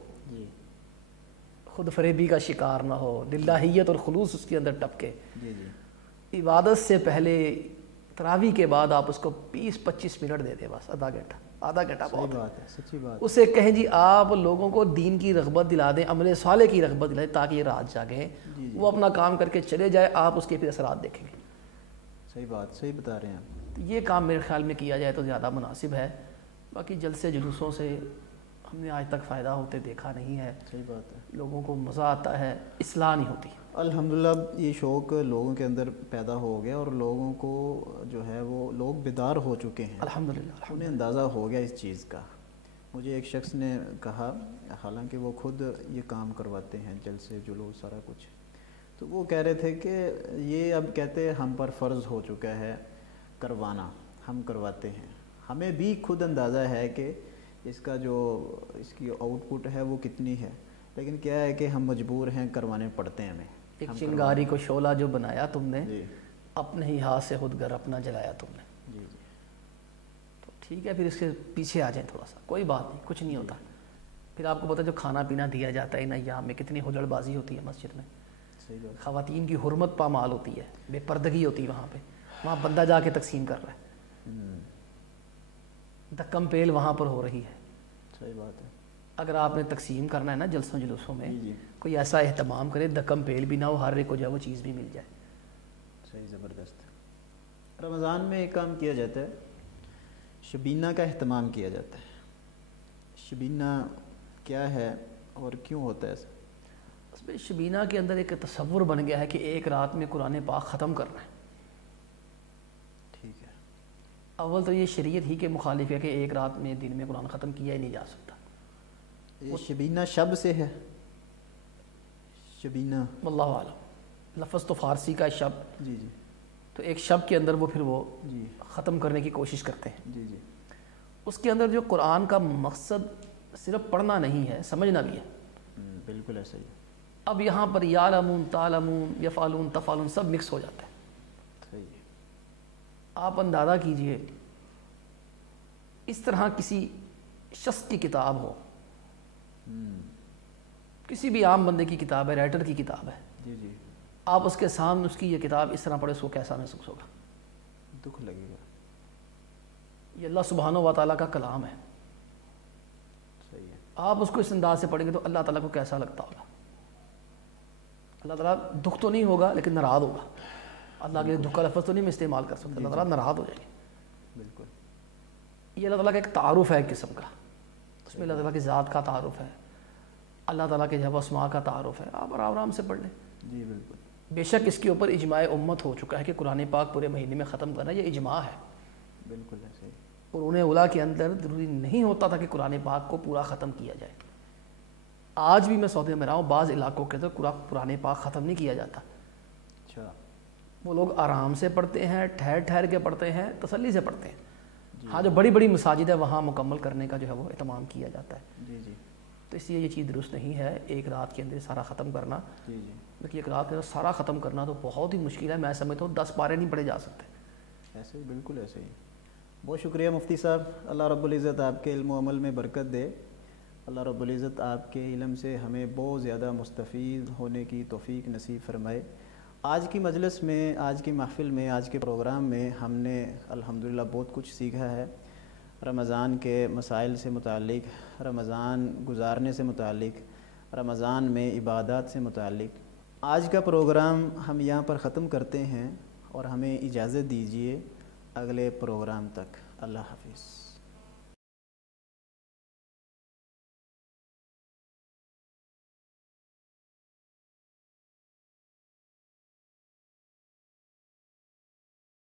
خود فریبی کا شکار نہ ہو, للہیت اور خلوص اس کے اندر ٹپکے. عبادت سے پہلے تراویح کے بعد آپ اس کو 20-25 منٹ دے دیں, بس آدھا گھنٹہ بہت ہے. سچی بات. اسے کہیں جی آپ لوگوں کو دین کی رغبت دلا دیں, عمل صالح کی رغبت دلائیں تاکہ یہ رات جاگیں. وہ اپنا کام کر کے چلے جائے, آپ اس کے پھر اثرات دیکھیں گے. صحیح بات, صحیح بتا رہے ہیں. یہ کام میرے خیال میں کیا جائے تو زیادہ مناسب ہے. باقی جلسے جلوسوں سے ہم نے آج تک فائدہ ہوتے دیکھا نہیں ہے. صحیح بات ہے. لوگوں کو مزہ آتا ہے, اصلاح نہیں ہوتی. الحمدللہ یہ شوق لوگوں کے اندر پیدا ہو گیا اور لوگوں کو جو ہے وہ لوگ بیدار ہو چکے ہیں. الحمدللہ انہیں اندازہ ہو گیا اس چیز کا. مجھے ایک شخص نے کہا, حالانکہ وہ خود یہ کام کرواتے ہیں, جلسے جلوس سارا کچھ, تو وہ کہہ رہے تھے کہ یہ اب کہتے ہیں ہم پر فرض ہو چکا ہے کروانا, ہم کرواتے ہیں. ہمیں بھی خود اندازہ ہے کہ اس کا جو اس کی آؤٹ پٹ ہے وہ کتنی ہے, لیکن کیا ہے کہ ہم مجبور ہیں, کروانے پڑتے ہیں ہمیں. ایک چنگاری کو شعلہ جو بنایا تم نے, اپنے ہی ہاتھ سے خود گھر اپنا جلایا تم نے. تو ٹھیک ہے, پھر اس کے پیچھے آ جائیں تھوڑا سا, کوئی بات نہیں, کچھ نہیں ہوتا. پھر آپ کو پتہ جو کھانا پینا دیا جاتا ہے نا, یہاں میں کتنی ہجڑ بازی ہوتی ہے مسجد میں. خواتین کی حرمت پامال ہوتی ہے, بے پردگی ہوتی ہے وہاں پہ. وہاں بندہ جا کے تقسیم کر رہا ہے, دکم پیل وہاں پر ہو رہی ہے. صحیح بات ہے. اگر آپ نے تقسیم کرنا ہے نا جلسوں جلوسوں میں, کوئی ایسا اہتمام کرے, دکم پیل بھی نہ ہو, ہر ایک کو جو ہے وہ چیز بھی مل جائے. صحیح, زبردست. رمضان میں ایک کام کیا جاتا ہے, شبینہ کا اہتمام کیا جاتا ہے. شبینہ کیا ہے اور کیوں ہوتا ہے ایسا؟ اس میں شبینہ کے اندر ایک تصور بن گیا ہے کہ ایک رات میں قرآن پاک ختم کرنا ہے. ٹھیک ہے. اول تو یہ شریعت ہی کے مخالف ہے کہ ایک رات میں دن میں قرآن ختم کیا ہی نہیں جا سکتا. یہ شبینہ شب سے ہے, شبینہ واللہ عالم, لفظ تو فارسی کا شب. جی جی. تو ایک شب کے اندر وہ پھر وہ ختم کرنے کی کوشش کرتے ہیں. جی جی. اس کے اندر جو قرآن کا مقصد صرف پڑھنا نہیں ہے, سمجھنا بھی ہے. بالکل ایسا ہی. اب یہاں پر یعلمون, تعلمون, یفعلون, تفعلون سب مکس ہو جاتا ہے. صحیح. آپ اندازہ کیجئے اس طرح کسی شخص کی کتاب ہو, کسی بھی عام بندے کی کتاب ہے، رائٹر کی کتاب ہے، جی جی، آپ اس کے سامنے اس کی یہ کتاب اس طرح پڑھے، اس کو کیسا محسوس ہوگا؟ دکھ لگے گا۔ یہ اللہ سبحانہ و تعالیٰ کا کلام ہے، صحیح ہے۔ آپ اس کو اس انداز سے پڑھیں گے تو اللہ تعالیٰ کو کیسا لگتا ہوگا؟ اللہ تعالیٰ دکھ تو نہیں ہوگا لیکن ناراض ہوگا۔ اللہ کے دکھ کا لفظ تو نہیں میں استعمال کر سکتا، اللہ تعالیٰ ناراض ہو جائیں گے۔ بالکل، یہ اللہ تعالیٰ کا ایک تعارف ہے ایک قسم کا، اس میں اللہ تعالیٰ کی ذات کا تعارف ہے، اللہ تعالیٰ کے جب اسماء کا تعارف ہے، آپ آرام سے پڑھ لیں۔ جی بالکل، بے شک اس کے اوپر اجماع امت ہو چکا ہے کہ قرآن پاک پورے مہینے میں ختم کرنا یہ اجماع ہے، بالکل ایسے ہی۔ اور انہیں اولا کے اندر ضروری نہیں ہوتا تھا کہ قرآن پاک کو پورا ختم کیا جائے۔ آج بھی میں سعودی میں رہا ہوں، بعض علاقوں کے اندر قرآن پاک ختم نہیں کیا جاتا، اچھا، وہ لوگ آرام سے پڑھتے ہیں، ٹھہر ٹھہر کے پڑھتے ہیں، تسلی سے پڑھتے ہیں۔ ہاں جو بڑی بڑی مساجد ہے وہاں مکمل کرنے کا جو ہے وہ اہتمام کیا جاتا ہے، جی جی، تو اس لیے یہ چیز درست نہیں ہے ایک رات کے اندر سارا ختم کرنا۔ جی جی، لیکن ایک رات کے اندر سارا ختم کرنا تو بہت ہی مشکل ہے، میں سمجھتا ہوں 10 پارے نہیں پڑھے جا سکتے۔ ایسے ہی، بالکل ایسے ہی۔ بہت شکریہ مفتی صاحب، اللہ رب العزت آپ کے علم و عمل میں برکت دے، اللہ رب العزت آپ کے علم سے ہمیں بہت زیادہ مستفید ہونے کی توفیق نصیب فرمائے۔ آج کی مجلس میں، آج کی محفل میں، آج کے پروگرام میں ہم نے الحمدللہ بہت کچھ سیکھا ہے، رمضان کے مسائل سے متعلق، رمضان گزارنے سے متعلق، رمضان میں عبادات سے متعلق۔ آج کا پروگرام ہم یہاں پر ختم کرتے ہیں اور ہمیں اجازت دیجیے اگلے پروگرام تک۔ اللہ حافظ۔